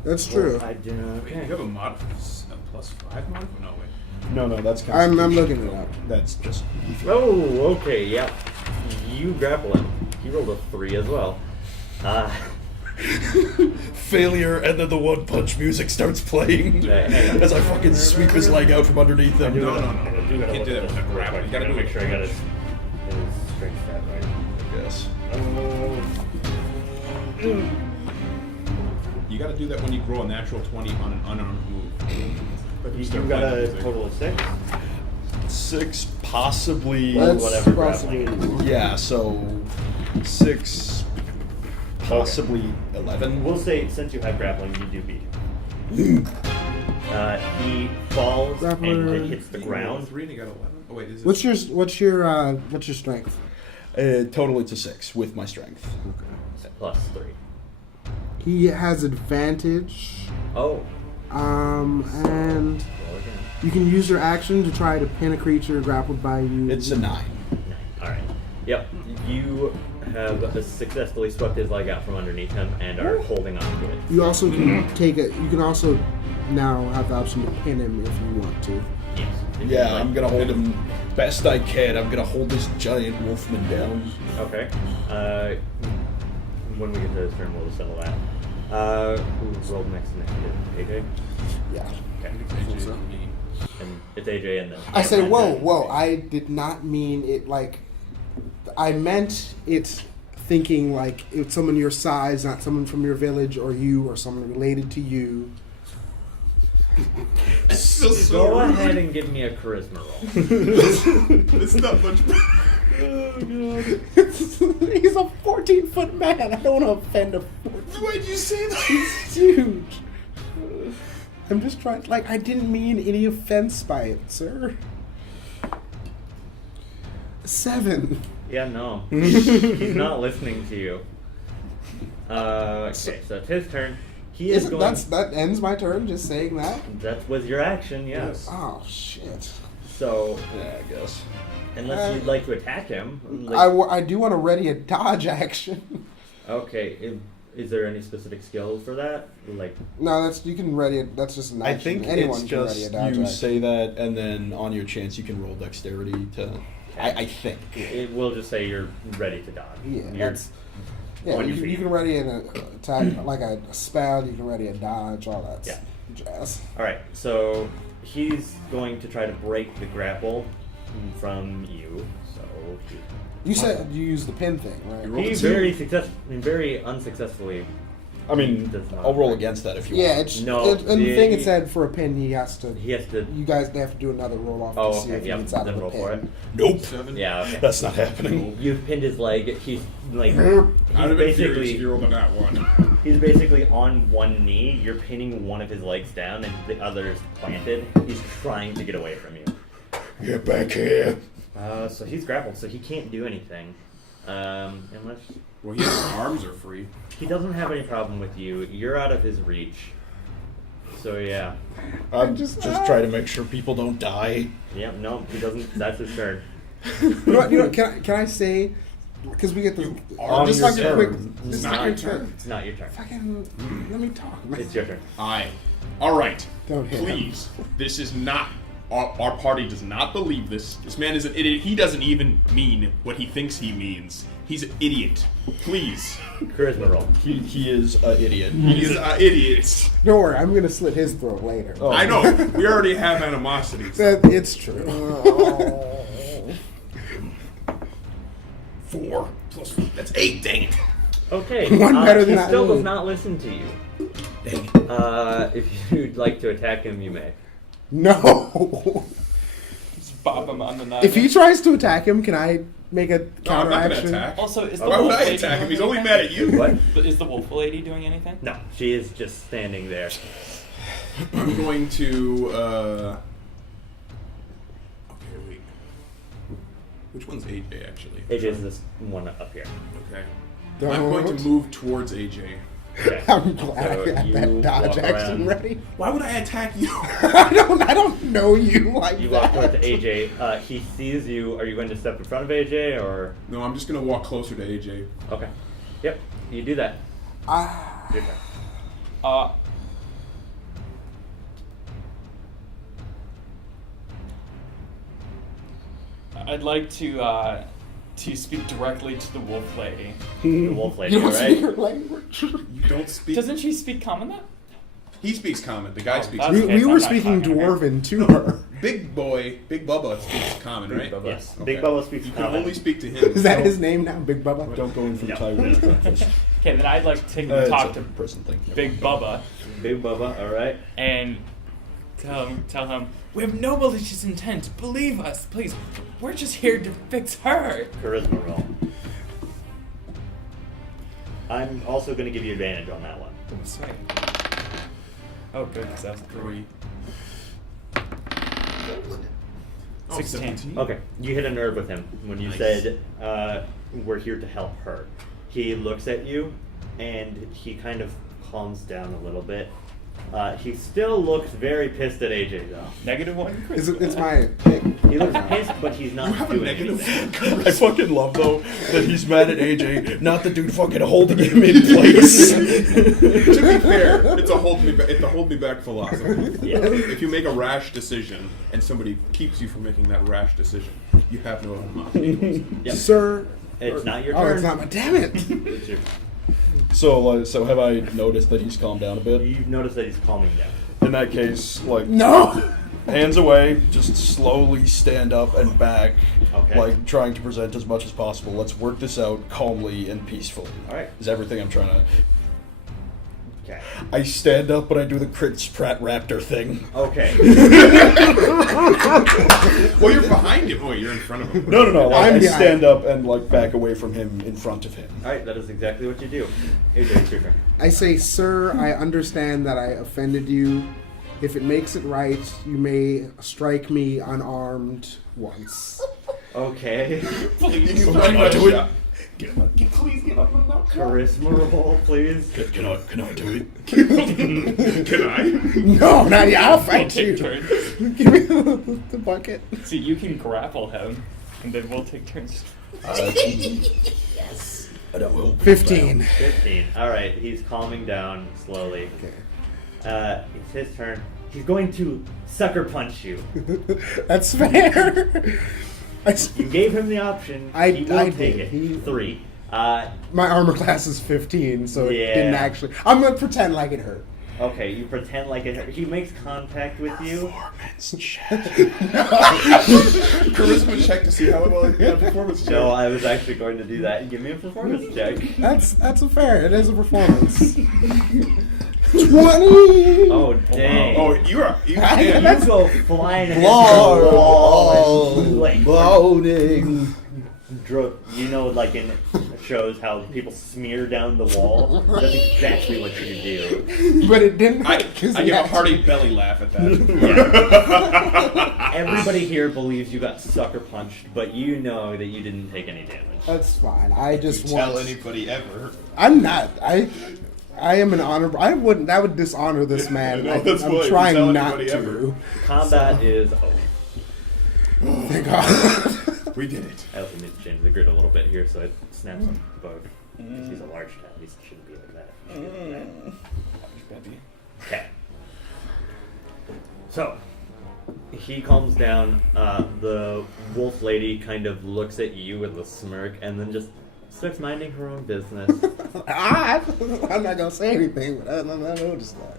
That's true. I do. Wait, you have a +5 mod? No way. No, that's I'm looking it up. That's just. Oh, okay, yeah. You grapple him. He rolled a 3 as well. Failure, and then the one punch music starts playing Hang on. as I fucking sweep his leg out from underneath him. No. You can't do that with a grapple. You gotta do make it sure I got his strength stat right. Yes. You gotta do that when you roll a natural 20 on an unarmed move. But You got a total of 6? 6, possibly. Well, That's whatever possibly. Yeah, so 6, possibly 11. We'll say since you have grappling, you do beat him. He falls Grappler. and hits the ground. 3 and you got 11. Oh wait, is it? What's your strength? Total, it's a 6 with my strength. Plus 3. He has advantage. Oh. And Roll again. you can use your action to try to pin a creature grappled by you. It's a 9. 9. Alright. Yep. You have successfully swept his leg out from underneath him and are holding on to it. You also can take it. You can also now have the option to pin him if you want to. Yes. Yeah, I'm gonna hold him best I can. I'm gonna hold this giant wolfman down. Okay. When we get to his turn, we'll settle that. Who rolled next initiative? AJ? Yeah. Okay. And it's AJ and then... I say, whoa! I did not mean it like. I meant it thinking like it's someone your size, not someone from your village or you or someone related to you. Go ahead and give me a charisma roll. It's not much better. He's a 14-foot man. I don't want to offend a 14. Why'd you say that? He's huge. I'm just trying. Like, I didn't mean any offense by it, sir. 7. Yeah, no. He's not listening to you. Okay, so it's his turn. He is going... That ends my turn. Just saying that. That was your action, yes. Oh shit. So, Yeah, I guess. unless you'd like to attack him... like- I do want to ready a dodge action. Okay, is there any specific skill for that? Like, No, you can ready it. That's just an action. I think anyone it's can ready a just dodge you action. say that, and then on your chance you can roll dexterity to. I think. it will just say you're ready to dodge. Yeah, You're- that's. Yeah, on your you feet. can ready an attack like a spell. You can ready a dodge. All that Yeah. jazz. Alright, so he's going to try to break the grapple from you. So You said you use the pin thing, right? he very unsuccessfully. I mean, Does not I'll roll break. against that if you Yeah, want. it's No, in the the- thing it said for a pin he has to. He has to. You guys they have to do another roll off Oh, to see okay. if Yep. it's out Then of the roll pin. for it. Nope. 7? Yeah. Okay. That's not happening. You've pinned his leg. He's like. I'd have He's been furious if basically. you rolled on that one. He's basically on one knee. You're pinning one of his legs down, and the other is planted. He's trying to get away from you. Get back here. So he's grappled, so he can't do anything. Unless Well, his arms are free. he doesn't have any problem with you. You're out of his reach. So yeah. I'm just trying to make sure people don't die. Yep. No, he doesn't. That's his turn. You know what, can I say? Because we get the are just your like a quick. turn. This is Not not your your turn. It's not your turn. Fucking let me talk. Man. It's your turn. All right. Don't hit him. Please. This is not. Our party does not believe this. This man is an idiot. He doesn't even mean what he thinks he means. He's an idiot. Please. Charisma roll. He is an idiot. He is an idiot. Don't worry, I'm gonna slit his throat later. Oh. I know. We already have animosities. It's true. 4 plus. That's 8. Dang it. Okay. One better he than I still does need. not listen to you. Dang it. If you'd like to attack him, you may. No. Just bop him on the knife. If he tries to attack him, can I make a No, I'm counter not gonna action? attack. Also, is the Why would wolf I lady attack him? doing He's only anything? mad at you. What? Is the wolf lady doing anything? No, she is just standing there. I'm going to. Okay, wait. Which one's AJ actually? AJ is this one up here. Okay. I'm going Don't. to move towards AJ. Okay. I'm glad I So got you that dodge walk action around. ready. Why would I attack you? I don't know you like You that. walk towards AJ. He sees you. Are you going to step in front of AJ or? No, I'm just gonna walk closer to AJ. Okay. Yep. You do that. Ah, Your turn. I'd like to to speak directly to the wolf lady. The wolf lady, You don't speak her right? language. You don't speak. Doesn't she speak common though? He speaks common. The guy Oh, speaks. that's- We, Okay, we so were I'm not speaking talking to her. Dwarven to her. Big Bubba speaks common, right? Bubba. Yes. Okay. Big Bubba speaks You can common. only speak to him. Is that his name now, Big Bubba? Don't go in for the No. Taiwanese breakfast. Okay, then I'd like to take It's talk a to prison thing. Big Bubba Big Bubba, all right. and tell him we have no malicious intent. Believe us, please. We're just here to fix her. Charisma roll. I'm also going to give you advantage on that one. Sweet. Oh, good, because that was 3. 16. Okay, you hit a nerve with him when you Nice. said, we're here to help her. He looks at you, and he kind of calms down a little bit. He still looks very pissed at AJ, though. -1. It's my pick. He looks pissed, but he's not You have a doing negative anything. I fucking love though that he's mad at AJ, not the dude fucking holding him in place. To be fair, it's a hold me back philosophy. Yeah. If you make a rash decision and somebody keeps you from making that rash decision, you have no animosity. Yep. Sir. It's not your Oh, turn. it's not my. Damn it. It's your- So have I noticed that he's calmed down a bit? You've noticed that he's calming down. In that case, like No. hands away, just slowly stand up and back, Okay. like trying to present as much as possible. Let's work this out calmly and peacefully. All right. Is everything I'm trying to. Okay. I stand up, but I do the Chris Pratt Raptor thing. Okay. Well, you're behind him. Oh, you're in front of him. No. I'm I behind. stand up and like back away from him in front of him. All right, that is exactly what you do. AJ, it's your turn. I say, sir, I understand that I offended you. If it makes it right, you may strike me unarmed once. Okay. Please, do it. Please give up on that. Charisma roll, please. Can I do it? Can I? No, not yet. I'll We'll fight take you. turns. Give me the bucket. See, you can grapple him, and then we'll take turns. Yes. I don't will. 15. 15. All right, he's calming down slowly. Okay. It's his turn. He's going to sucker punch you. That's fair. You gave him the option. He will I take did. it. 3. My armor class is 15, so it Yeah. didn't actually. I'm gonna pretend like it hurt. Okay, you pretend like it. He makes contact with you. Charisma check to see how well you got a performance check. No, I was actually going to do that. Give me a performance check. That's a fair. It is a performance. 20. Oh dang! Oh, you you can. go flying against the wall and like Loading. you know, like in shows how people smear down the wall. That's exactly what you do. But it didn't. I hurt 'cause give he a had hearty belly laugh at that. Everybody here believes you got sucker punched, but you know that you didn't take any damage. That's fine. I just Tell want. anybody ever. I'm not. I am an honorable. I wouldn't. That would dishonor this man. No, that's why I'm you trying tell not anybody to. ever. Combat is over. Thank God. We did it. I also need to change the grid a little bit here so it snaps on both. Because he's a large cat, he shouldn't be like that. He should be like that. Okay. So, he calms down. The wolf lady kind of looks at you with a smirk and then just starts minding her own business. I'm not gonna say anything, but I noticed that.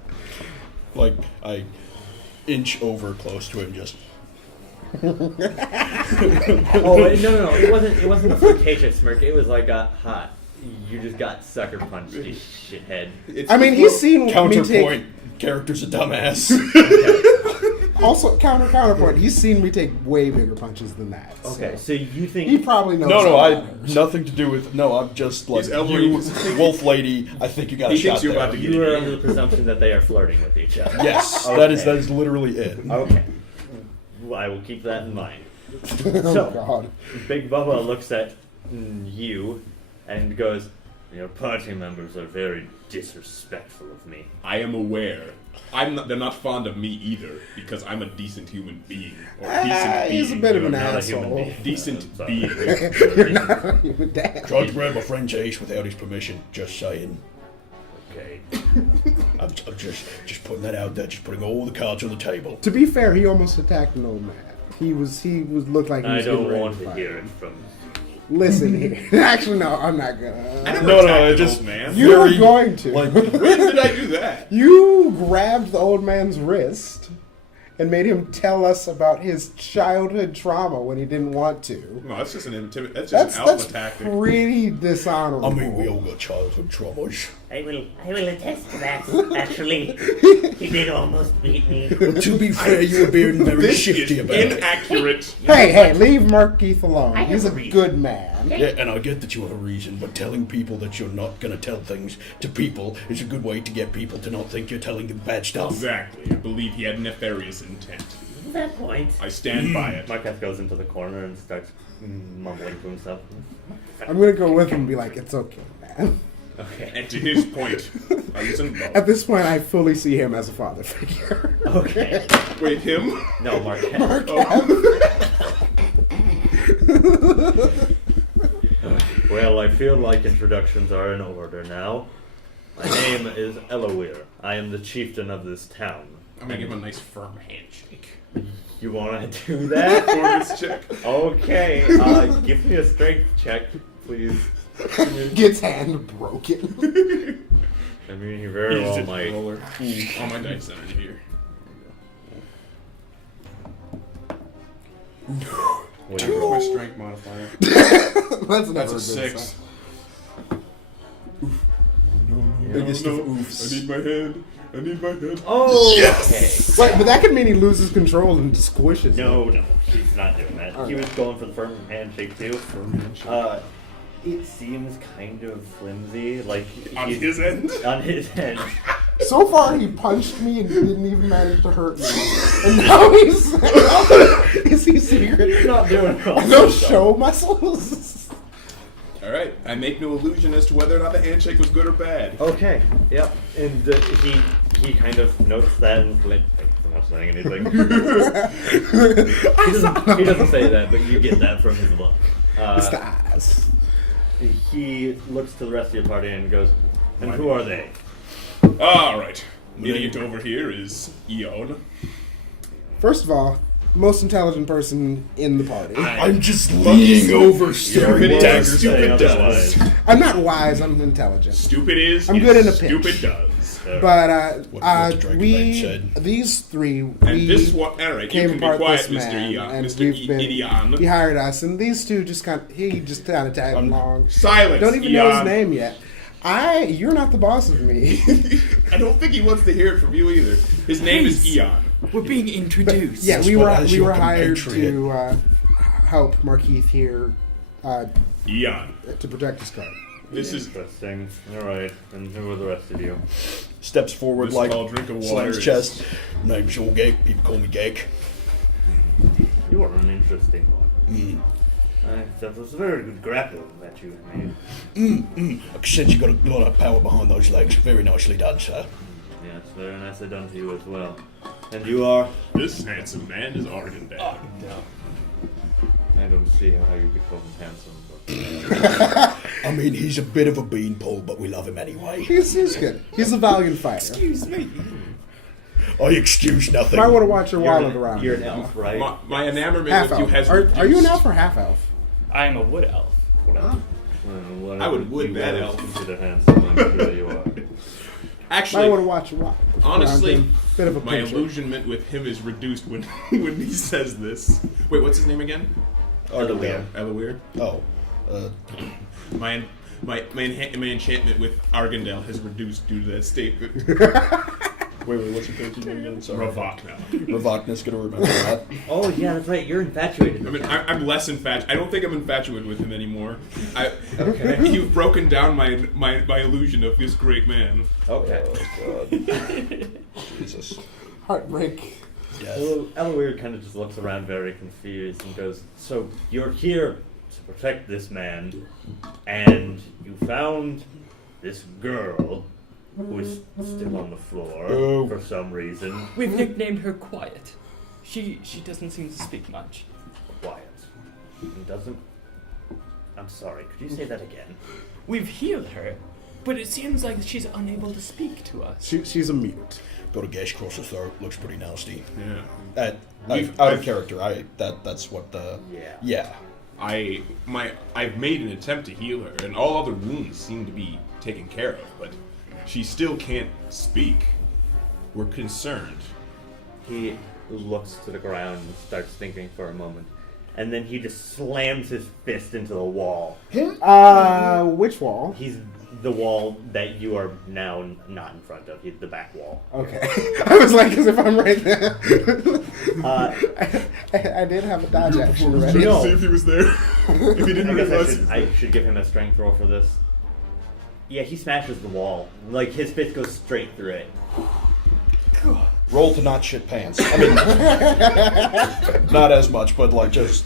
Like I inch over close to him, just. Oh no! It wasn't a flirtatious smirk. It was like a hot. You just got sucker punched, you shithead. I mean, he's seen me Counterpoint. take. Character's a dumbass. Also, counterpoint. He's seen me take way bigger punches than that. Okay, so you think He probably knows. No, how I that hurts. nothing to do with. No, I'm just like He's elbowing you, his- wolf lady. I think you got a He thinks shot you're there. about to get you are under the presumption that they are flirting with each other? Yes, Okay. that is literally it. Okay. Well, I will keep that in mind. Oh So, God. Big Bubba looks at you and goes, "Your party members are very disrespectful of me." I am aware. They're not fond of me either because I'm a decent human being. Or decent He's a being. bit of an You're not a human asshole. being. Decent Sorry. being. You're not even dead. Tried to grab my friend Chase without his permission. Just saying. Okay. I'm just putting that out there. Just putting all the cards on the table. To be fair, he almost attacked an old man. He was looked like he I was don't getting ready want to to fight. hear it from you. Listen here. Actually, no, I'm not gonna. I never No, attacked I an just- old man. You were Very, going to. like, When did I do that? You grabbed the old man's wrist and made him tell us about his childhood trauma when he didn't want to. No, that's just that's just an That's alpha tactic. pretty dishonorable. I mean, we all got childhood traumas. I will attest to that. Actually, he did almost beat me. To be fair, you were being very This shifty is about it. inaccurate. Hey, leave Marketh alone. I have He's a a reason. good man. Yeah, and I get that you have a reason, but telling people that you're not going to tell things to people is a good way to get people to not think you're telling them bad stuff. Exactly. I believe he had nefarious intent. At that point, I stand by it. Marketh goes into the corner and starts mumbling to himself. I'm gonna go with him and be like, it's okay, man. Okay. And to his point, I was involved. At this point, I fully see him as a father figure. Okay. Wait, him? No, Marketh. Well, I feel like introductions are in order now. My name is Elowir. I am the chieftain of this town. I'm gonna give him a nice firm handshake. You want to do that? Performance check. Okay. Give me a strength check, please. Gets hand broken. I mean, you very Use well it, might. roller. Ooh, all my dice are in here. What do you What's roll? my strength modifier? That's never That's a good 6. sign. Biggest of I oofs. need my hand. I need my hand. Oh, Yes! Wait, but that could mean he loses control and squishes. okay. No, he's not doing that. He Okay. was going for the firm handshake too. It seems kind of flimsy, like On he's- his end? On his end. So far, he punched me and didn't even manage to hurt me. And now he's is he secret? He's not doing well. No show muscles. Alright, I make no illusion as to whether or not the handshake was good or bad. Okay. Yep. And he kind of noticed that and like, I'm not saying anything. He doesn't say that, but you get that from his look. It's the eyes. He looks to the rest of your party and goes, "And who are they?" Alright. The idiot over here is Eon. First of all, most intelligent person in the party. I'm just leaning over, staring Stupid daggers is, at say the otherwise. desk. I'm not wise. I'm intelligent. Stupid is. I'm good in a pinch. Stupid does. But What the Dragon we Knight said. these three And we this one. Alright, you came can be apart quiet, this Mr. man, Eon. and Mr. we've been Idion. he hired us, and these two just kind of tagged along. Silence. Don't even know his Eon. name yet. You're not the boss of me. I don't think he wants to hear it from you either. His name is Please. Eon. We're being introduced. Yeah, That's we what were as we your were hired compatriot. to help Marketh here Eon. to protect his car. This is Interesting. All right. And who are the rest of you? Steps forward This like tall drink of water slams is- chest. Name's Jorgek. People call me Gek. You are an interesting one. That was a very good grapple that you made. I can sense you got a lot of power behind those legs. Very nicely done, sir. Yes, very nicely done to you as well. And you are? this handsome man is Argendale. I don't see how you become handsome. But I mean, he's a bit of a beanpole, but we love him anyway. He's good. He's a valiant fighter. Excuse me. I excuse nothing. Might want to watch your you're wallet an, around. you're an elf, right? My enamorment half with you elf. has Are you an reduced. elf or half elf? I am a wood elf. Whatever I would wood you that guys elf. consider handsome, I'm sure you are. Might Actually, want to watch your wallet. honestly, bit of a my pincher. illusionment with him is reduced when when he says this. Wait, what's his name again? Elowir. Elowir. Oh. My enchantment with Argendale has reduced due to that statement. Wait, what's your character name again? Sorry. Ravakna. Ravakna's gonna remember that. Oh, yeah, that's right. You're infatuated. I mean, I'm less infatuated. I don't think I'm infatuated with him anymore. Okay. You've broken down my illusion of this great man. Okay. Oh, God. Jesus. Heartbreak. Death. Elowir kind of just looks around very confused and goes, "So you're here to protect this man, and you found this girl who is still on the floor Oh. for some reason. We've nicknamed her Quiet. She doesn't seem to speak much. Quiet. It doesn't... I'm sorry, could you say that again? We've healed her, but it seems like she's unable to speak to us. She's a mute. Got a gash across the throat. Looks pretty nasty. Yeah. Out We've- of I've- character. That's what the. Yeah. Yeah. I've made an attempt to heal her, and all other wounds seem to be taken care of, but she still can't speak. We're concerned. He looks to the ground and starts thinking for a moment. And then he just slams his fist into the wall. Which wall? He's the wall that you are now not in front of. He's the back wall. Okay. I was like, as if I'm right there. I did have a dodge action already. No. See if he was there. If he didn't I guess realize. I should give him a strength roll for this. Yeah, he smashes the wall. Like, his fist goes straight through it. Roll to not shit pants. I mean, not as much, but like just.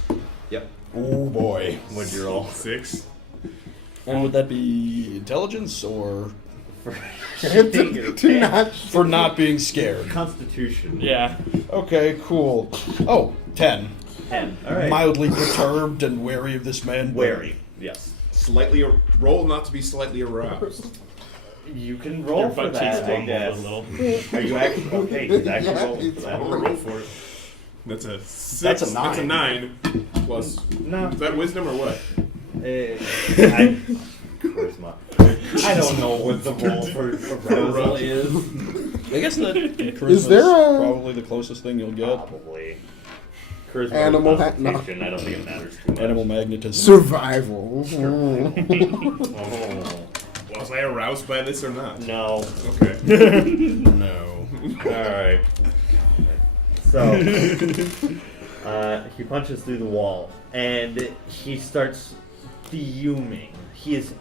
Yep. Oh boy. What'd you roll? 6. And would that be intelligence or to not. for not being scared? Constitution. Yeah. Okay, cool. Oh, 10. 10. Alright. Mildly perturbed and wary of this man. Wary. Yes. Roll not to be slightly aroused. You can roll Your for butt that, cheeks I rumbled guess. a little. Are you actually okay? He's actually rolling for I'm that. gonna roll for it. That's a 6. That's a 9. That's a 9 plus. No. Is that wisdom or what? Charisma. I don't know what the roll for arousal is. I guess that charisma Is there a- probably the closest thing you'll get. Probably. Charisma Animal or no. constitution, I don't think it matters too much. Animal magnetism. Survival. Oh. Was I aroused by this or not? No. Okay. No. Alright. So, he punches through the wall, and he starts fuming. He is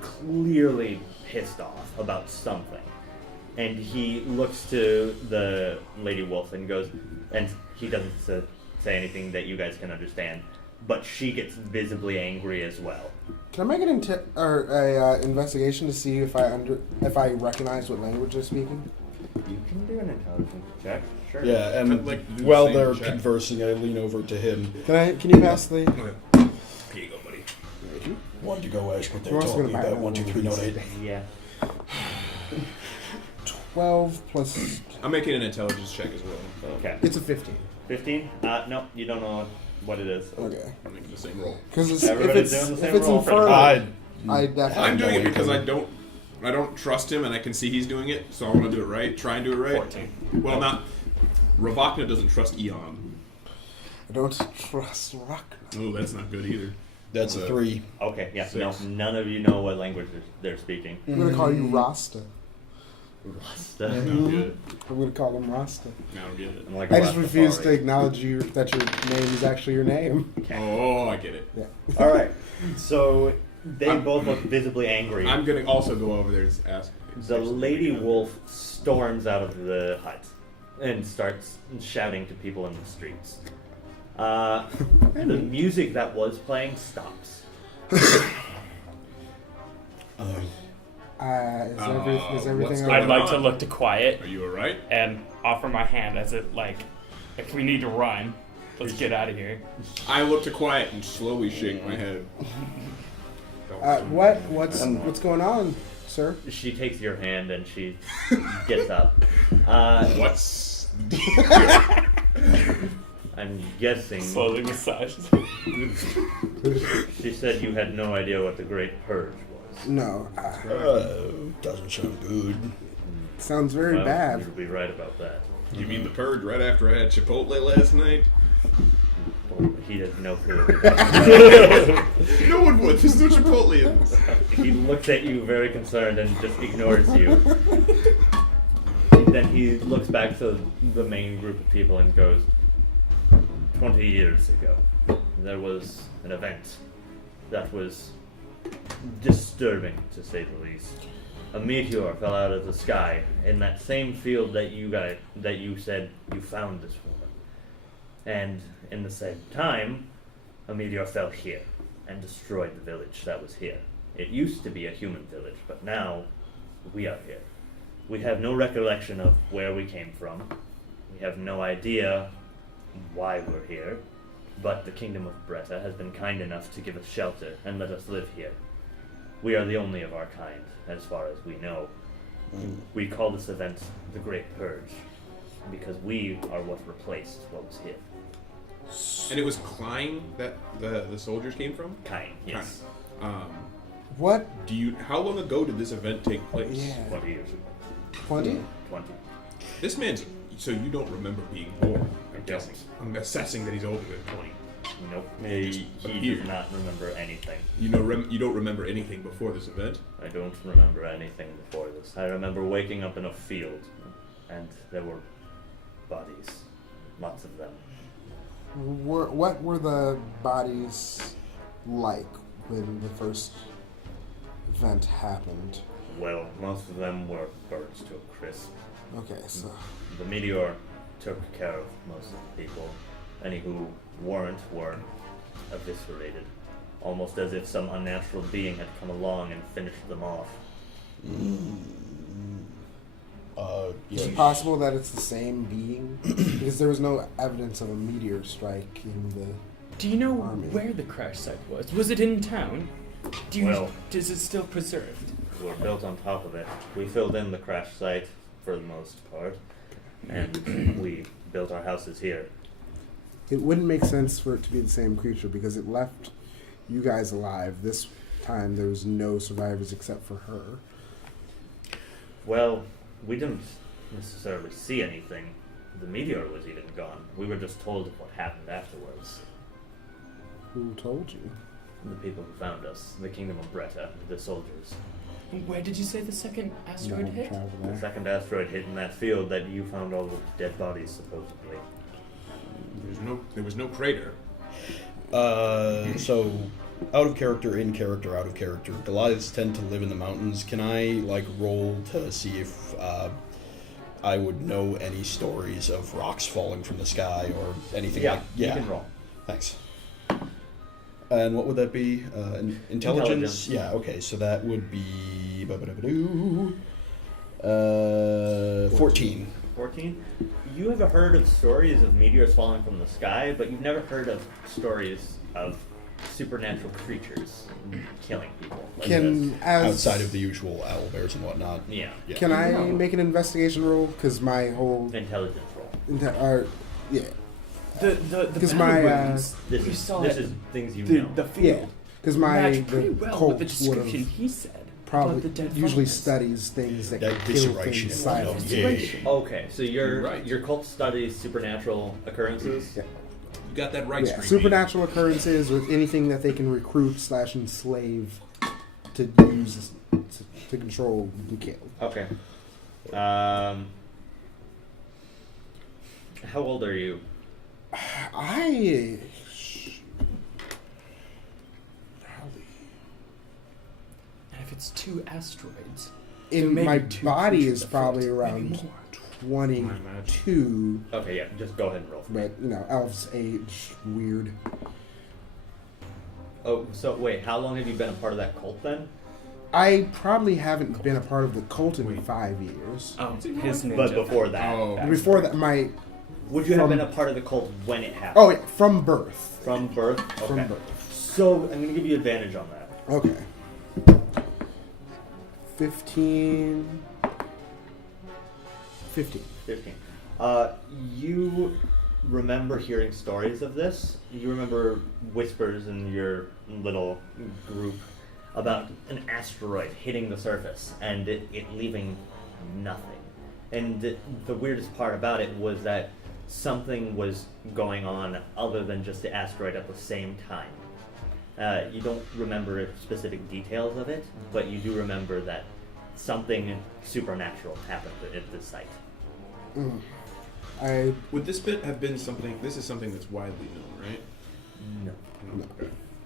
clearly pissed off about something. And he looks to the Lady Wolf and goes, and he doesn't say anything that you guys can understand, but she gets visibly angry as well. Can I make an investigation to see if I recognize what language they're speaking? You can do an intelligence check, sure. Yeah, and I'd like to do the while same they're check. conversing, I lean over to him. Can you pass the? Here you go, buddy. Want to go ask what Who they're else is talking gonna buy about? that 1, 2, 3, note 8. Yeah. 12 plus. I'm making an intelligence check as well. Okay. It's a 15. 15? No, you don't know what it is. Okay. I'm making the same roll. Because if Everybody's it's doing the if same it's roll. infernal, I definitely. I'm doing it because idea. I don't trust him, and I can see he's doing it, so I want to do it right. Try and do it right. 14. Well, not. Ravakna doesn't trust Eon. I don't trust rock. Oh, that's not good either. That's a 3. Okay, yeah, no, 6. none of you know what language they're speaking. I'm gonna call you Rasta. I don't get it. I'm gonna call him Rasta. I don't get it. I'm like I just refuse to Rastafari. acknowledge that your name is actually your name. Oh, I get it. Yeah. Alright, so they both look visibly angry. I'm gonna also go over there and ask. The Lady Wolf storms out of the hut and starts shouting to people in the streets. The music that was playing stops. Is what's everything going alright? I'd like to look to Quiet Are you alright? and offer my hand as it like, if we need to run, let's get out of here. I look to Quiet and slowly shake my head. What's going on, sir? She takes your hand and she gets up. What's? I'm guessing Slowly massages. she said you had no idea what the Great Purge was. No, Doesn't sound good. sounds very Well, bad. you'll be right about that. You mean the purge right after I had Chipotle last night? Well, he has no clue. No one would. There's no Chipotle in this. He looks at you very concerned and just ignores you. Then he looks back to the main group of people and goes, 20 years ago, there was an event that was disturbing, to say the least. A meteor fell out of the sky in that same field that you said you found this woman. And in the same time, a meteor fell here and destroyed the village that was here. It used to be a human village, but now we are here. We have no recollection of where we came from. We have no idea why we're here, but the Kingdom of Bretta has been kind enough to give us shelter and let us live here. We are the only of our kind, as far as we know. We call this event the Great Purge, because we are what replaced what was here. And it was Klein that the soldiers came from? Kind, yes. What? How long ago did this event take place? Yeah. 20 years ago. 20? 20. This man's, so you don't remember being born, I'm don't. guessing. I'm assessing that he's older than 20. Nope. He appeared. does not remember anything. You don't remember anything before this event? I don't remember anything before this. I remember waking up in a field, and there were bodies. Lots of them. What were the bodies like when the first event happened? Well, most of them were burnt to a crisp. Okay, so The meteor took care of most of the people. Any who weren't were eviscerated, almost as if some unnatural being had come along and finished them off. is it possible that it's the same being? Because there was no evidence of a meteor strike in the. Do you know Army. where the crash site was? Was it in town? Is it still preserved? We're built on top of it. We filled in the crash site for the most part, and we built our houses here. It wouldn't make sense for it to be the same creature because it left you guys alive. This time there was no survivors except for her. Well, we didn't necessarily see anything. The meteor was even gone. We were just told of what happened afterwards. Who told you? The people who found us, the Kingdom of Bretta, the soldiers. Where did you say the second asteroid No hit? travel The there. second asteroid hit in that field that you found all the dead bodies, supposedly. There was no crater. So, out of character, in character, out of character. Goliaths tend to live in the mountains. Can I, roll to see if I would know any stories of rocks falling from the sky or anything like You can roll. Thanks. And what would that be? Intelligence? Intelligence. Yeah, okay, so that would be... 14. 14? You have heard of stories of meteors falling from the sky, but you've never heard of stories of supernatural creatures killing people. Like this. Outside of the usual owl bears and whatnot. Yeah. Can I make an investigation roll? Because my whole Intelligence roll. yeah. The Because battle my wounds This we is saw this at is things you the know. field. Because my matched pretty the well cult with the would description have he said. probably about the dead usually fathers. studies things that That kill visceration things and silently. whatnot. Inspiration. Okay, so You're right. your cult studies supernatural occurrences. Yeah. You got that right, Yeah, Screamy. supernatural occurrences with anything that they can recruit / enslave to use to control and kill. Okay. How old are you? I probably And if it's 2 asteroids, in maybe my 2 body creatures is afoot, probably maybe around more. 22, Okay, yeah, just go ahead and roll. but elves age weird. Oh, so wait, how long have you been a part of that cult then? I probably haven't been a part of the cult in 5 years. Oh, his ninja. But before that, Oh. Before that, would you have from- been a part of the cult when it happened? oh yeah, from birth. From birth? Okay. From birth. So I'm gonna give you advantage on that. Okay. 15. 15. You remember hearing stories of this? You remember whispers in your little group about an asteroid hitting the surface and it leaving nothing. And the weirdest part about it was that something was going on other than just the asteroid at the same time. You don't remember specific details of it, but you do remember that something supernatural happened at this site. Would this bit have been something? This is something that's widely known, right?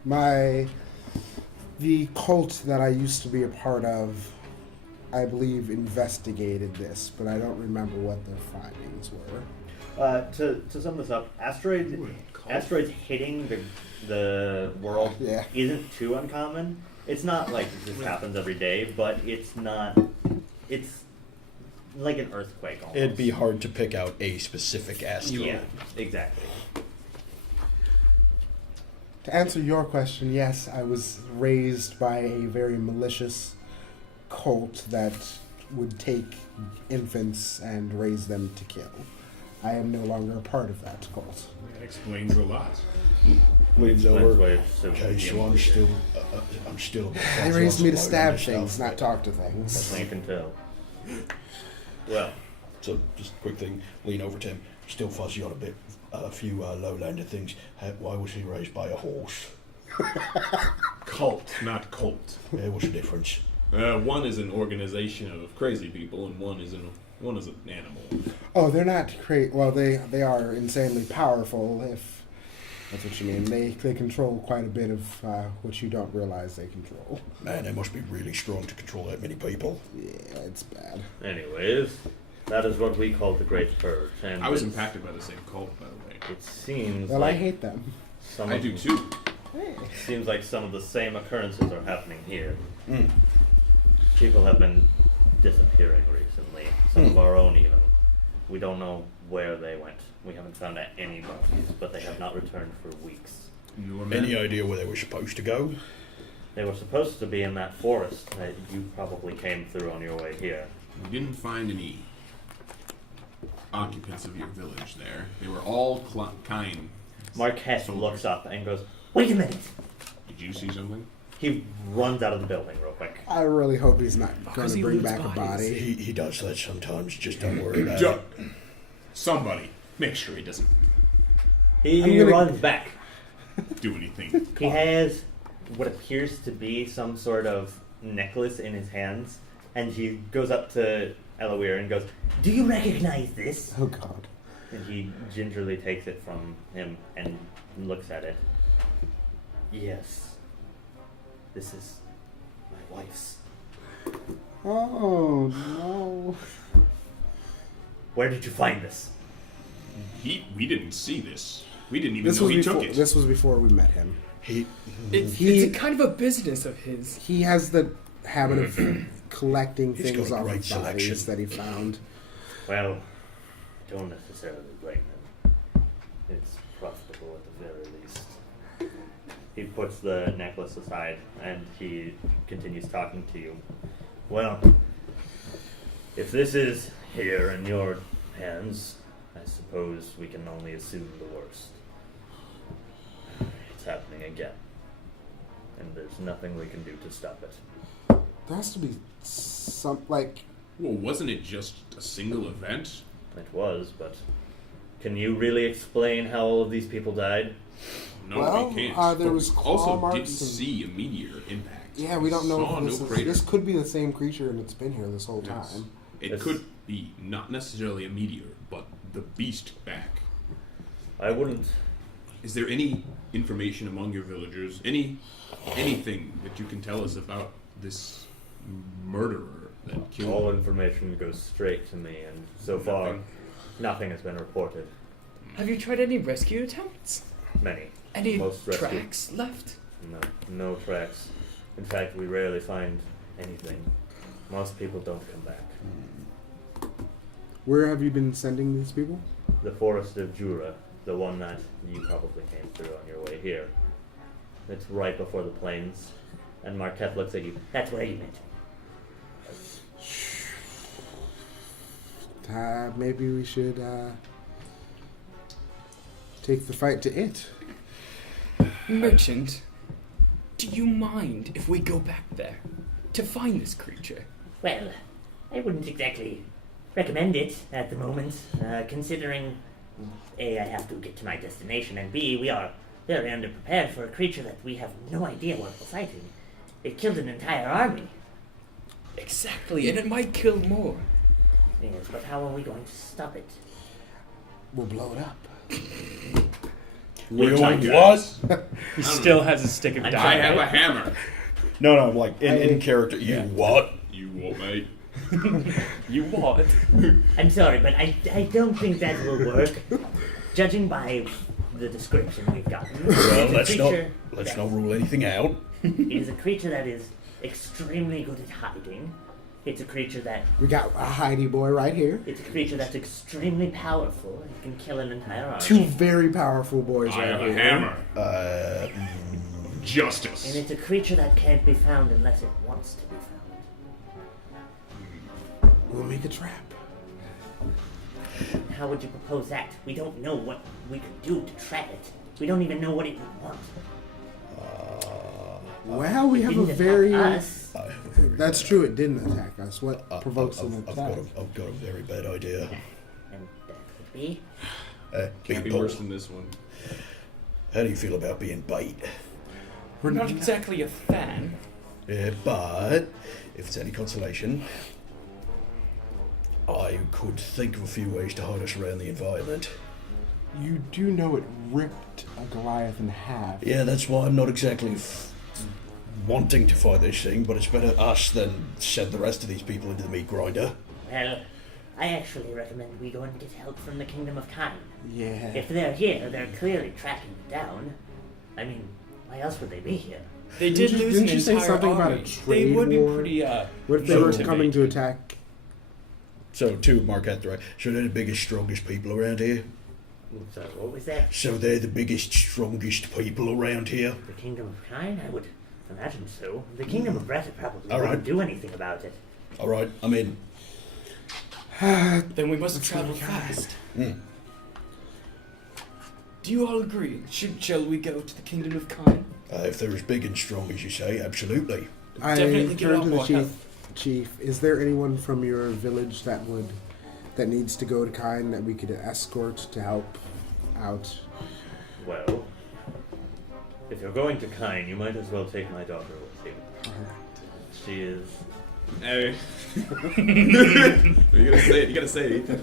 No. The cult that I used to be a part of, I believe, investigated this, but I don't remember what their findings were. To sum this up, asteroids hitting the world Yeah. isn't too uncommon. It's not like this happens every day, but it's like an earthquake almost. It'd be hard to pick out a specific asteroid. Yeah, exactly. To answer your question, yes, I was raised by a very malicious cult that would take infants and raise them to kill. I am no longer a part of that cult. That explains a lot. Leans That's over. why it's so Okay, so I'm still. They raised me to stab things, not talk to things. You can tell. Well, So, just a quick thing. Lean over to him. Still fuzzy on a few lowlander things. Why was he raised by a horse? Cult, not cult. What's the difference? One is an organization of crazy people, and one is an animal. Oh, they're not crazy. Well, they are insanely powerful, if that's what you mean. They control quite a bit of what you don't realize they control. Man, they must be really strong to control that many people. Yeah, it's bad. anyways, that is what we call the Great Purge. And I was it's- impacted by the same cult, by the way. It seems Well, like I hate them. some I of, do too. seems like some of the same occurrences are happening here. Mm. People have been disappearing recently. Some of our own even. We don't know where they went. We haven't found any bodies, but they have not returned for weeks. Your men. Any idea where they were supposed to go? They were supposed to be in that forest that you probably came through on your way here. We didn't find any occupants of your village there. They were all kind. Marketh Soldiers. looks up and goes, Wait a minute. Did you see something? he runs out of the building real quick. I really hope he's not going Because to he bring loots back a bodies. body. He does that sometimes. Just don't worry about Ju- it. Somebody, make sure he doesn't He I'm gonna- runs back. do anything. He has what appears to be some sort of necklace in his hands, and he goes up to Eloir and goes, Do you recognize this? Oh God. and he gingerly takes it from him and looks at it. Yes. This is my wife's. Oh no. Where did you find this? We didn't see this. We didn't even This know was he before. took it. This was before we met him. It's He- a kind of a business of his. He has the habit of collecting He's things got a off great of selection. bodies that he found. Well, don't necessarily blame him. It's profitable at the very least. He puts the necklace aside and he continues talking to you. Well, if this is here in your hands, I suppose we can only assume the worst. It's happening again. And there's nothing we can do to stop it. There has to be some like. Well, wasn't it just a single event? It was, but can you really explain how all of these people died? No, Well, we can't. there But was we claw also marks didn't and- see a meteor impact. Yeah, we don't know Saw if this no is. crater. This could be the same creature and it's been here this whole Yes. time. It It's- could be not necessarily a meteor, but the beast back. I wouldn't. Is there any information among your villagers, anything that you can tell us about this murderer that killed? All information goes straight to me, and so far, Nothing? nothing has been reported. Have you tried any rescue attempts? Many. Any Most rescue- tracks left? No tracks. In fact, we rarely find anything. Most people don't come back. Where have you been sending these people? The forest of Jura, the one that you probably came through on your way here. It's right before the plains. And Marketh looks at you. That's where you met me. Maybe we should take the fight to it. Merchant, do you mind if we go back there to find this creature? Well, I wouldn't exactly recommend it at the moment, considering A, I have to get to my destination, and B, we are very underprepared for a creature that we have no idea what we're fighting. It killed an entire army. Exactly, and it might kill more. Yes, but how are we going to stop it? We'll blow it up. Real like what? He still has a stick of I I have a dynamite. hammer. No, I'm like in character. You what? You what, mate? You what? I'm sorry, but I don't think that will work. Judging by the description we've gotten, Well, it's a creature let's that- not rule anything out. It is a creature that is extremely good at hiding. It's a creature that We got a Heidi boy right here. it's a creature that's extremely powerful and can kill an entire army. Two very powerful boys I right have here. a hammer. And Justice. it's a creature that can't be found unless it wants to be found. We'll make a trap. How would you propose that? We don't know what we could do to trap it. We don't even know what it would want. Well, we It have a didn't attack very... us. That's true, it didn't attack us. What provokes an attack? I've got a very bad idea. And that could be. Can't be People, worse than this one. how do you feel about being bait? We're not exactly a fan. Yeah, but if it's any consolation, I could think of a few ways to hide us around the environment. You do know it ripped a Goliath in half. Yeah, that's why I'm not exactly wanting to fight this thing, but it's better us than send the rest of these people into the meat grinder. Well, I actually recommend we go and get help from the Kingdom of Kind. Yeah. If they're here, they're clearly tracking it down. I mean, why else would they be here? They did lose an Didn't you say entire something army. about a They trade would be war? pretty, What if they were motivated. coming to attack? So, to Marketh, right? So they're the biggest, strongest people around here? So, what was that? So they're the biggest, strongest people around here? The Kingdom of Kind? I would imagine so. The Kingdom of Breath probably All wouldn't right. do anything about it. Alright, I'm in. Then we must travel fast. Hmm. Do you all agree? Shall we go to the Kingdom of Kind? If they're as big and strong as you say, absolutely. I Definitely get turned on to the board, chief. Chief, is there anyone from your village that needs to go to Kine that we could escort to help out? Well, if you're going to Kine, you might as well take my daughter with you. She is. Hey. You gotta say it. You gotta say it.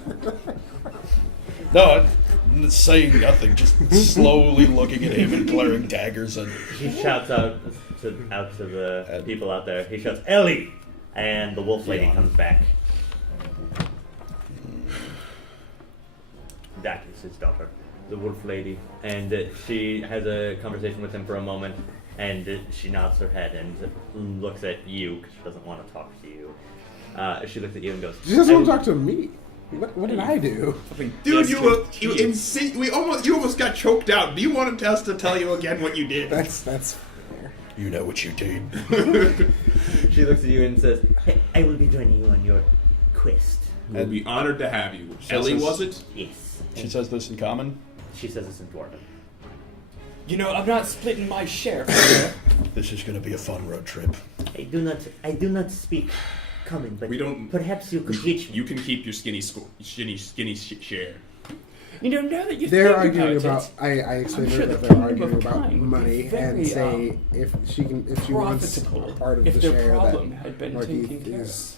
No, I'm saying nothing, just slowly looking at him and glaring daggers and... He shouts out to the people out there. He shouts, "Ellie!" And the wolf lady comes back. That is his daughter, the wolf lady. And she has a conversation with him for a moment, and she nods her head and looks at you, because she doesn't want to talk to you. She looks at you and goes, She doesn't want to talk to me. What did I do? Dude, you almost got choked out. Do you want us to tell you again what you did? That's fair. You know what you did. She looks at you and says, Hey, I will be joining you on your quest. We'll be honored to have you. Says Ellie, this- was it? Yes. She says this in common. she says it's in Dwarven. You know, I'm not splitting my share. This is going to be a fun road trip. I do not speak common, but We don't- perhaps you could teach me. You can keep your skinny share. You know, now that you They're think arguing about about. I explained I'm to sure her the that they're Kingdom arguing of about Kind would be money and very, say if she wants profitable part of if the their share problem that had been Marketh taken care is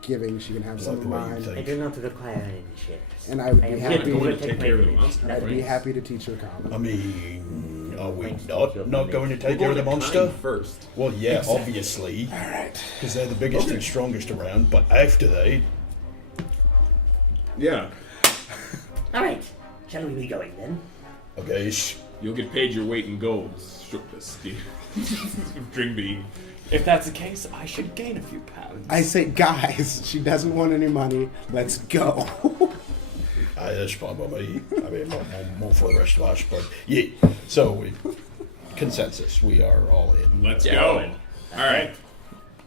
giving, she can have some Like of the way you mine. think. I do not require any shares. And I would am be here happy to to protect take my care of the village. monster. I'd be Right. happy to teach her common. I mean, are we Thanks. not going to take care of the We're going to monster? Kine first. Well, yeah, obviously. Alright. Because they're the biggest and strongest around, but after they... Yeah. All right. Shall we be going then? Okay, You'll get paid your weight in gold. Drink bean. if that's the case, I should gain a few pounds. I say, guys, she doesn't want any money. Let's go. that's fine by me. I mean, more for the rest of us, but yeah. So, consensus, we are all in. Let's Yeah, go. Owen. All right.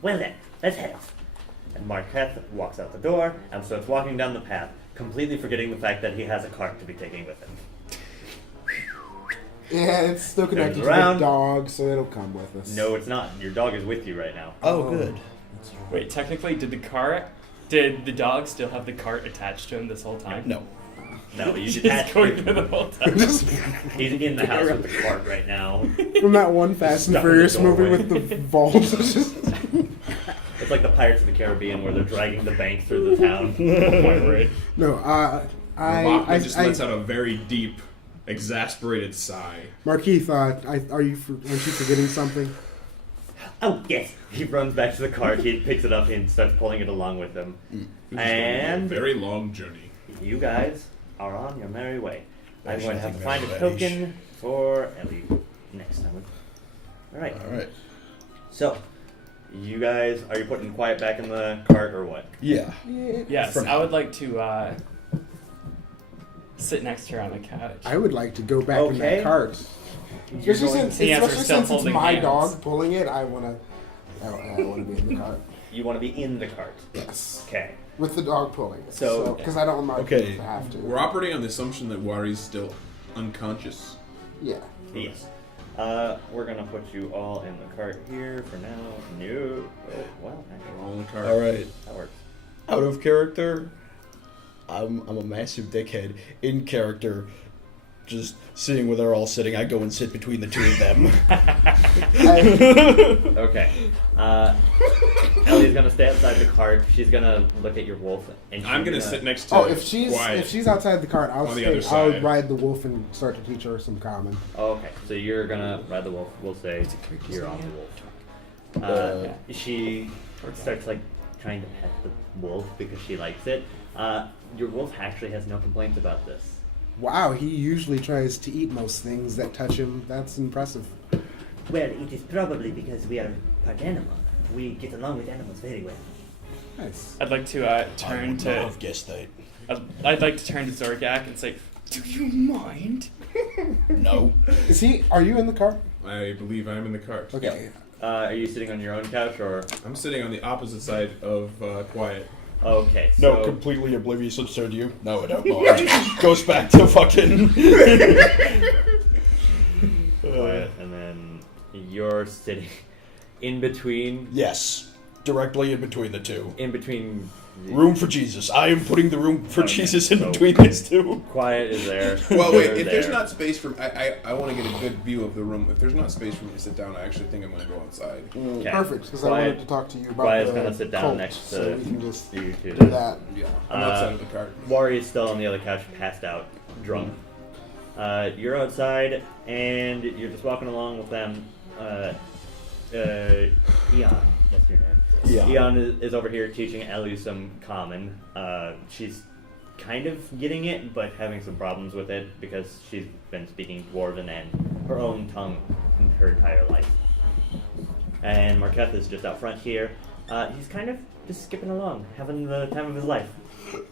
Well then, let's head off. And Marketh walks out the door and starts walking down the path, completely forgetting the fact that he has a cart to be taking with him. Yeah, it's still connected to the around. dog, so it'll come with us. No, it's not. Your dog is with you right now. Oh, good. Wait, technically, did the dog still have the cart attached to him this whole time? No. No, you He's detach. going through the whole time. He's in the house with the cart right now. From that one Fast and Stuck in the Furious movie doorway. with the vault. It's like the Pirates of the Caribbean where they're dragging the bank through the town. No, Ravokna just lets I out a very deep, exasperated sigh. Marketh, aren't you forgetting something? Oh yes. He runs back to the cart, he picks it up and starts pulling it along with him. This is going to be And a very long journey. you guys are on your merry way. I'm There's going to have to nothing find a merry ways. token for Ellie next time. Alright, Alright. so you guys, are you putting Quiet back in the cart or what? Yeah. Yes, For I would like to sit next to her on the couch. I would like to go back in Okay. that cart. You're Especially going- since, He has her especially still since it's holding my hands. dog pulling it, I wanna be in the cart. You want to be in the cart. Yes. Okay. With the dog pulling. So- because I don't want my Okay. kids to have to. We're operating on the assumption that Wari's still unconscious. Yeah. Yes. We're gonna put you all in the cart here for now. No. Oh, well, We're actually, all in the car. All right. that works. Out of character, I'm a massive dickhead. In character, just sitting where they're all sitting, I go and sit between the two of them. Okay. Ellie's gonna stay outside the cart. She's gonna look at your wolf, and I'm she's gonna sit next to if she's Quiet. outside the cart, I'll On the stay. other side. I'll ride the wolf and start to teach her some common. Oh, okay, so you're gonna ride the wolf. We'll say you're on the wolf. She starts like trying to pet the wolf because she likes it. Your wolf actually has no complaints about this. Wow, he usually tries to eat most things that touch him. That's impressive. Well, it is probably because we are part animal. We get along with animals very well. Nice. I'd like to turn to. have guessed that. I'd like to turn to Zorgak and say, "Do you mind?" No. Are you in the car? I believe I'm in the cart. Okay. Are you sitting on your own couch or? I'm sitting on the opposite side of Quiet. Okay. No, So completely oblivious absurd you. No, I don't mind. Goes back to fucking. quiet, and then you're sitting in between. Yes, directly in between the two. In between. Room for Jesus. I am putting the room for Okay, Jesus in so- between these two. Quiet is there. Well, wait. You're If there's there. not space for, I want to get a good view of the room. If there's not space for me to sit down, I actually think I'm going to go outside. Okay. Perfect, because I Quiet- wanted to talk to you about Quiet's the gonna sit down cult, next so to we can just you two. do that. Yeah, I'm outside of the cart. Wari's still on the other couch, passed out, drunk. You're outside, and you're just walking along with them. Eon, that's your name. Yeah. Eon is over here teaching Ellie some common. She's kind of getting it, but having some problems with it because she's been speaking Dwarven and her own tongue her entire life. And Marketh is just out front here. He's kind of just skipping along, having the time of his life.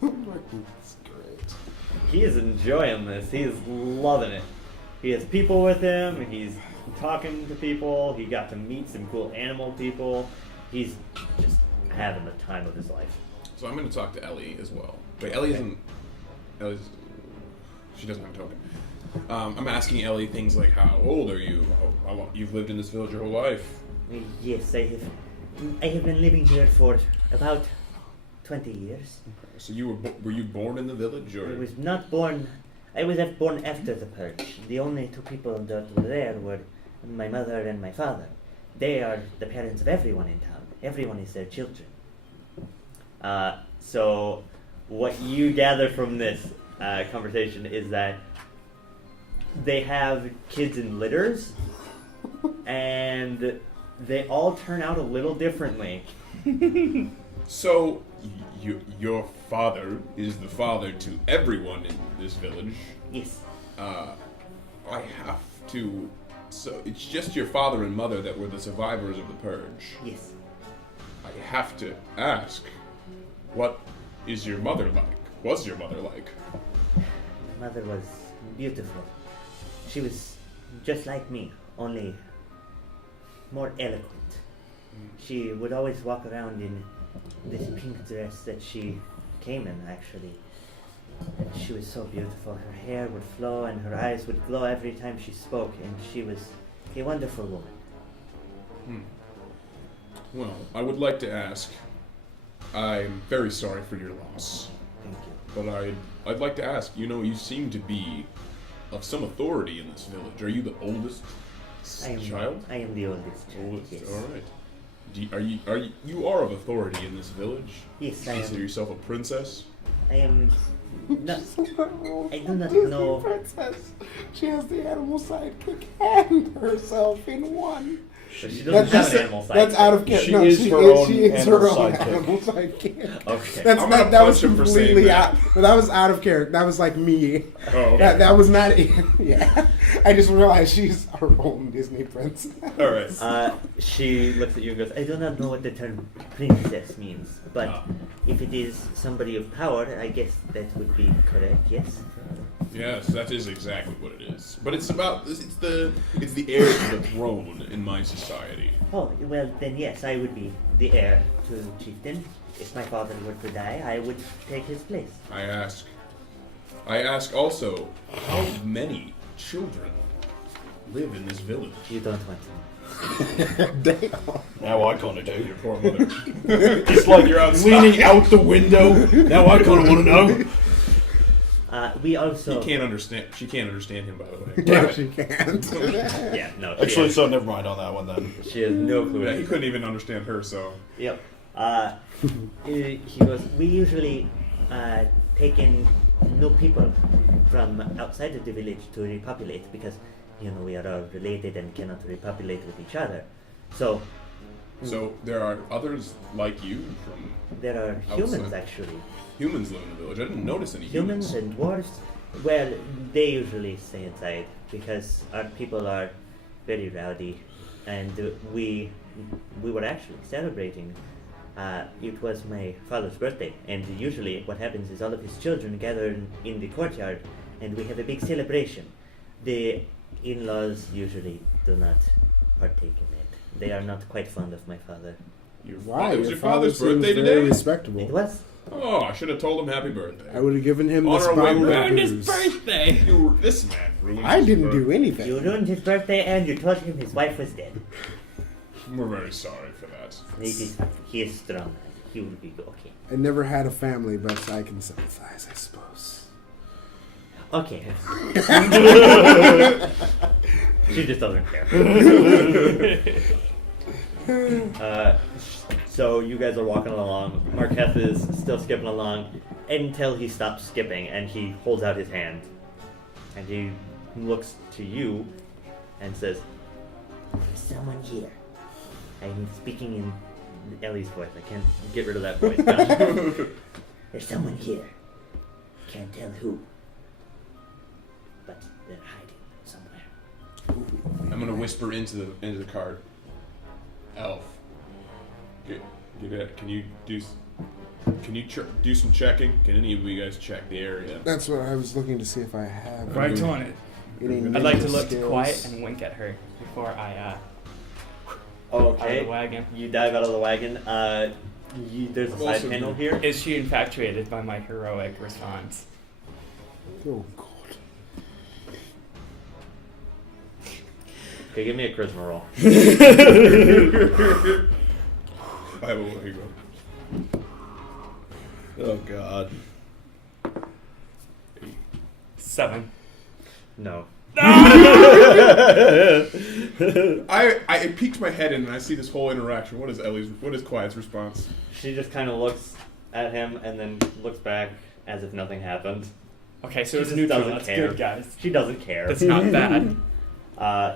That's great. He is enjoying this. He is loving it. He has people with him. He's talking to people. He got to meet some cool animal people. He's just having the time of his life. So I'm going to talk to Ellie as well. Wait, Ellie isn't. She doesn't have a token. I'm asking Ellie things like, how old are you? How long, you've lived in this village your whole life? Yes, I have been living here for about 20 years. So you were you born in the village, or? I was not born. I was born after the purge. The only two people that were there were my mother and my father. They are the parents of everyone in town. Everyone is their children. So, what you gather from this conversation is that they have kids in litters, and they all turn out a little differently. So your father is the father to everyone in this village. Yes. I have to. So it's just your father and mother that were the survivors of the purge. Yes. I have to ask, what is your mother like? Was your mother like? My mother was beautiful. She was just like me, only more eloquent. She would always walk around in this pink dress that she came in, actually. And she was so beautiful. Her hair would flow and her eyes would glow every time she spoke, and she was a wonderful woman. Well, I would like to ask. I'm very sorry for your loss, Thank you. but I'd like to ask. You know, you seem to be of some authority in this village. Are you the oldest child? I am the oldest child. Oldest. Yes. All right. You are of authority in this village? Yes, You I consider am. yourself a princess? I am. Not, I do not She's know. the princess. She has the animal sidekick and herself in one. But she doesn't have an animal sidekick. That's out of character. She No, is she her is, own she is animal her own sidekick. animal sidekick. Okay. That's I'm gonna not, that was punch him for saying completely that. out. But that was out of character. That was like me. Oh, okay. That was not. Yeah. I just realized she's her own Disney princess. All right. She looks at you and goes, I do not know what the term princess means, but if it is somebody of power, I guess that would be correct, yes? Yes, that is exactly what it is. But it's the heir to the throne in my society. Oh, well, then yes, I would be the heir to the chieftain. If my father were to die, I would take his place. I ask also, how many children live in this village? You don't want to. Now I kind of do. Your poor mother. It's like You're outside. leaning out the window. Now I kind of want to know. We also. He can't understand. She can't understand him, by the way. Yeah, she can't. Yeah, no. She Actually, has, so never mind on that one then. she has no clue. Yeah, he couldn't even understand her, so. Yep. He goes, we usually take in new people from outside of the village to repopulate because, we are all related and cannot repopulate with each other. So So there are others like you from there are humans, Outside. actually. humans live in the village. I didn't notice any Humans and dwarves, well, they usually stay inside because our people are very rowdy, and we were actually celebrating. It was my father's birthday, and usually what happens is all of his children gather in the courtyard, and we have a big celebration. The in-laws usually do not partake in it. They are not quite fond of my father. Why? It was your father father's birthday seems very today? respectable. It was. Oh, I should have told him happy birthday. I would have given him this On our way bottle of back. Ruined his booze. birthday. This man ruined I his didn't birthday. do anything. You ruined his birthday, and you told him his wife was dead. We're very sorry for that. He is strong. He will be okay. I never had a family, but I can sympathize, I suppose. Okay. She just doesn't care. So you guys are walking along. Marketh is still skipping along until he stops skipping and he holds out his hand. And he looks to you and says, There's someone here. I'm speaking in Ellie's voice. I can't get rid of that voice. There's someone here. Can't tell who. But they're hiding somewhere. I'm gonna whisper into the card. Elf, get it. Can you do some checking? Can any of you guys check the area? That's what I was looking to see if I have. Right on it. any I'd like to ninja look skills. quiet and wink at her before I out okay. of the wagon. You dive out of the wagon. There's a I'm side also panel good. here. Is she infatuated by my heroic response? Oh God. Okay, give me a charisma roll. I have a way to go. Oh God. 7. No. I peeked my head in and I see this whole interaction. What is Quiet's response? She just kind of looks at him and then looks back as if nothing happened. Okay, so She it's just neutral. doesn't That's care. good, guys. She doesn't care. That's not bad.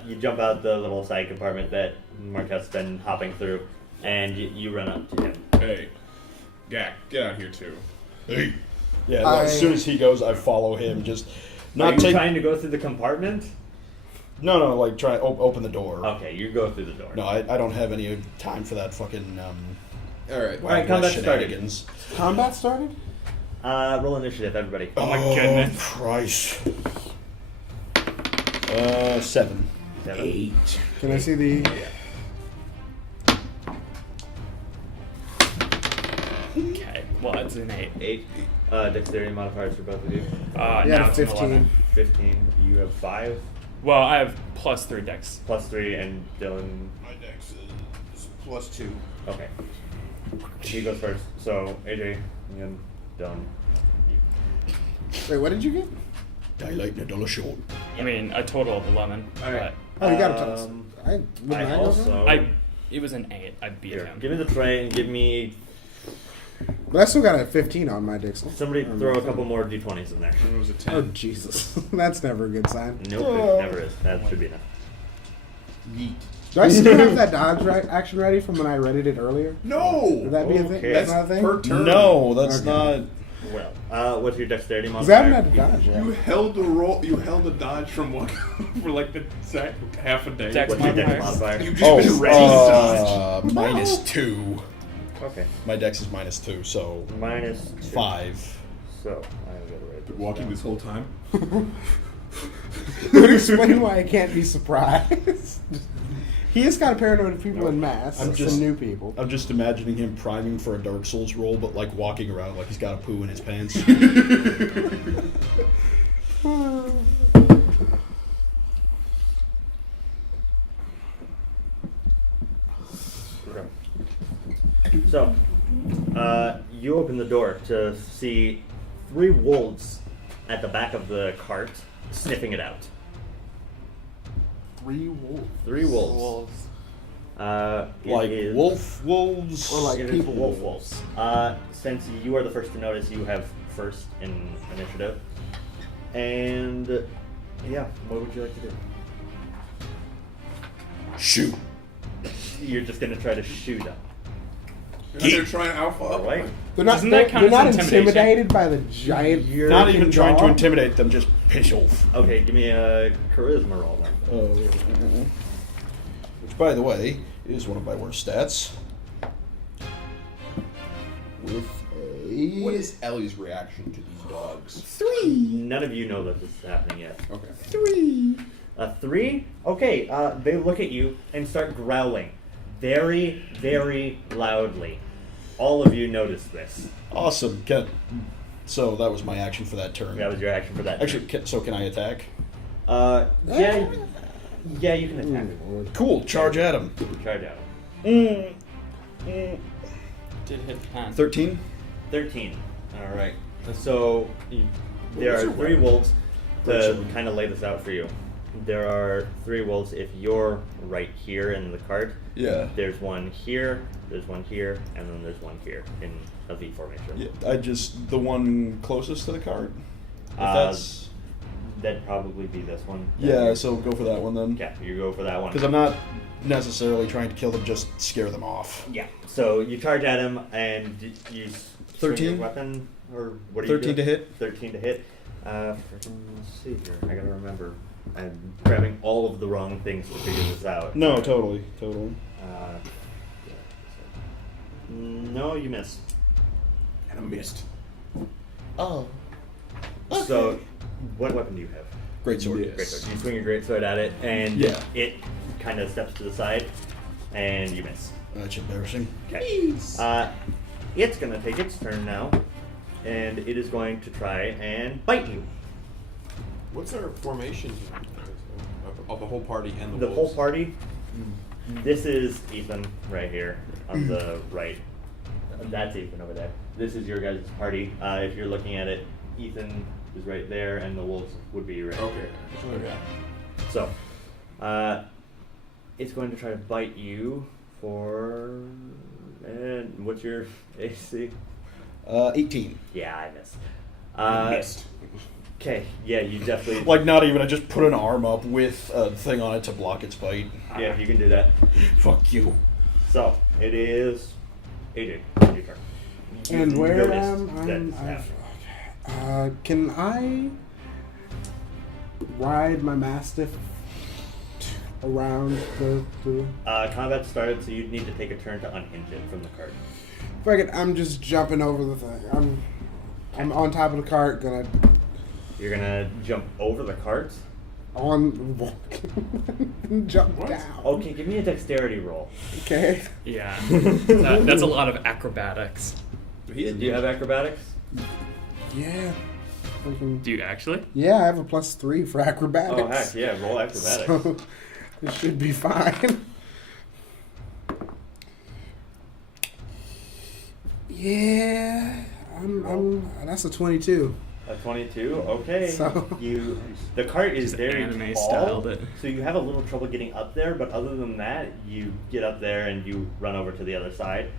You jump out the little side compartment that Marketh's been hopping through, and you run up to him. Hey, Gak, get out here too. Hey. Yeah. No, as soon as he goes, I follow him. Just Are not you take. trying to go through the compartment? No. Like try open the door. Okay, you go through the door. No, I don't have any time for that fucking All right. All right, Wild combat West started. shenanigans. Combat started? Roll initiative, everybody. Oh my goodness. Christ. 7. 7. Can I see the? Okay, well, it's an 8. 8. Dexterity modifiers for both of you. Now Yeah, it's an 15. 11. 15. You have 5. Well, I have +3 dex. Plus 3, and Dylan. My dex is +2. Okay. He goes first. So, AJ, and Dylan. Wait, what did you get? Daylight and $1 short. I mean, a total of 11. Alright. Oh, you got a plus. Um, Wouldn't I go also. It was an 8. I beat Here, him. give me the tray and give me. But I still got a 15 on my dick. Somebody throw a couple more d20s in there. It was a 10. Oh Jesus, that's never a good sign. Nope, it never is. That should be enough. Yeet. Do I still have that dodge action ready from when I readied it earlier? No. Would that be a thing? Okay. That's not a thing. Per turn. No, that's Okay. not. Well, what's your dexterity Because I modifier? haven't had to dodge yet. You held the roll. You held the dodge from one for like the half a day. Dex What's your dex modifier? modifier? You've just been ready to dodge. -2. Okay. My dex is -2, so Minus 2. 5. So I'm gonna write this Walking down. this whole time. That would explain why I can't be surprised. He is kind of paranoid of people in masks and new people. I'm just imagining him priming for a Dark Souls role, but like walking around like he's got a poo in his pants. So, you open the door to see 3 wolves at the back of the cart sniffing it out. 3 wolves. 3 wolves. Wolves. Like it is- wolves? Or like it is people wolves. Since you are the first to notice, you have first in initiative. And yeah, what would you like to do? Shoot. You're just gonna try to shoot them. They're trying alpha up. Alright? They're not, Doesn't that count they're as not intimidation? intimidated by the giant. Not even freaking trying to dog? intimidate them, just piss off. Okay, give me a charisma roll then. Which, by the way, is one of my worst stats. With a... What is Ellie's reaction to these dogs? 3. None of you know that this is happening yet. Okay. 3. A 3? Okay, they look at you and start growling. Very, very loudly. All of you notice this. Awesome. So that was my action for that turn. That was your action for that. Actually, so can I attack? Yeah, you can attack it. Cool. Charge at him. Charge out. Did hit the pan. 13. 13. Alright. So, there are 3 wolves to kind of lay this out for you. There are 3 wolves if you're right here in the cart. Yeah. There's one here, there's one here, and then there's one here in a V formation. Yeah, the one closest to the cart. If that's That'd probably be this one. yeah. So go for that one then. Okay, you go for that one. Because I'm not necessarily trying to kill them, just scare them off. Yeah. So you charge at him and you swing 13? your weapon, or what do you 13 do? to hit. 13 to hit. Let's see here. I gotta remember. I'm grabbing all of the wrong things to figure this out. No, totally. No, you missed. And I missed. Oh. So, what weapon do you have? Great sword. Yes. Great sword. You swing your great sword at it, and Yeah. it kind of steps to the side, and you miss. That's embarrassing. Okay. It's gonna take its turn now, and it is going to try and bite you. What's our formation of the whole party and The the whole wolves? party. This is Ethan right here on the right. That's Ethan over there. This is your guys' party. If you're looking at it, Ethan is right there, and the wolves would be right Okay. here. Okay. So, it's going to try to bite you for. And what's your AC? 18. Yeah, I missed. Missed. Okay, yeah, you definitely. Like not even. I just put an arm up with a thing on it to block its bite. Yeah, you can do that. Fuck you. So, it is. AJ, your turn. You And where noticed am that I? happened. Can I ride my mastiff around the Combat started, so you'd need to take a turn to unhinge it from the cart. Fuck it, I'm just jumping over the thing. I'm on top of the cart, gonna You're gonna jump over the cart. jump down. Okay, give me a dexterity roll. Okay. Yeah. That's a lot of acrobatics. Do you have acrobatics? Yeah. Freaking- Do you actually? Yeah, I have a +3 for acrobatics. Oh heck yeah, roll acrobatics. So it should be fine. Yeah, I'm. That's a 22. A 22. Okay. So- The cart is Just very anime tall, styled it. so you have a little trouble getting up there. But other than that, you get up there and you run over to the other side.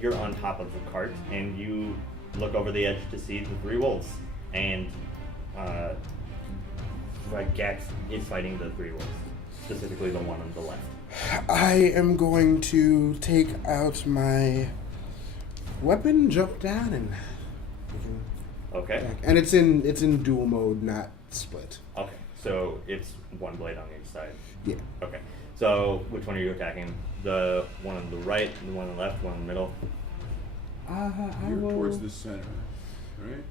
You're on top of the cart and you look over the edge to see the 3 wolves. And Gax is fighting the 3 wolves, specifically the one on the left. I am going to take out my weapon, jump down, and Okay. and it's in dual mode, not split. Okay. So it's one blade on each side. Yeah. Okay. So which one are you attacking? The one on the right, the one on the left, one in the middle? I You're will. towards the center, right?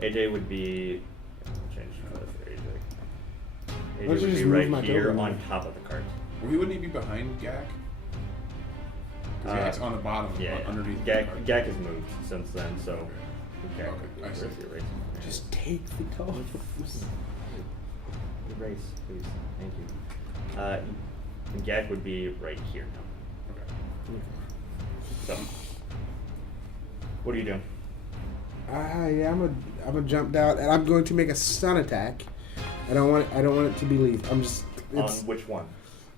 AJ would be. Change color for AJ. AJ Why don't you would just be move right my here token? on top of the cart. Well, wouldn't he be behind Gak? Because Gak's on the bottom, Yeah, underneath Gak, the cart. Gak has moved since then, so. Gak Okay, would be- I see. where's the eraser? Just take the token. Erase, please. Thank you. Gak would be right here now. Okay. So, what are you doing? Yeah, I'm a jumped out, and I'm going to make a stun attack. I don't want it to be lethal. I'm just On it's which one?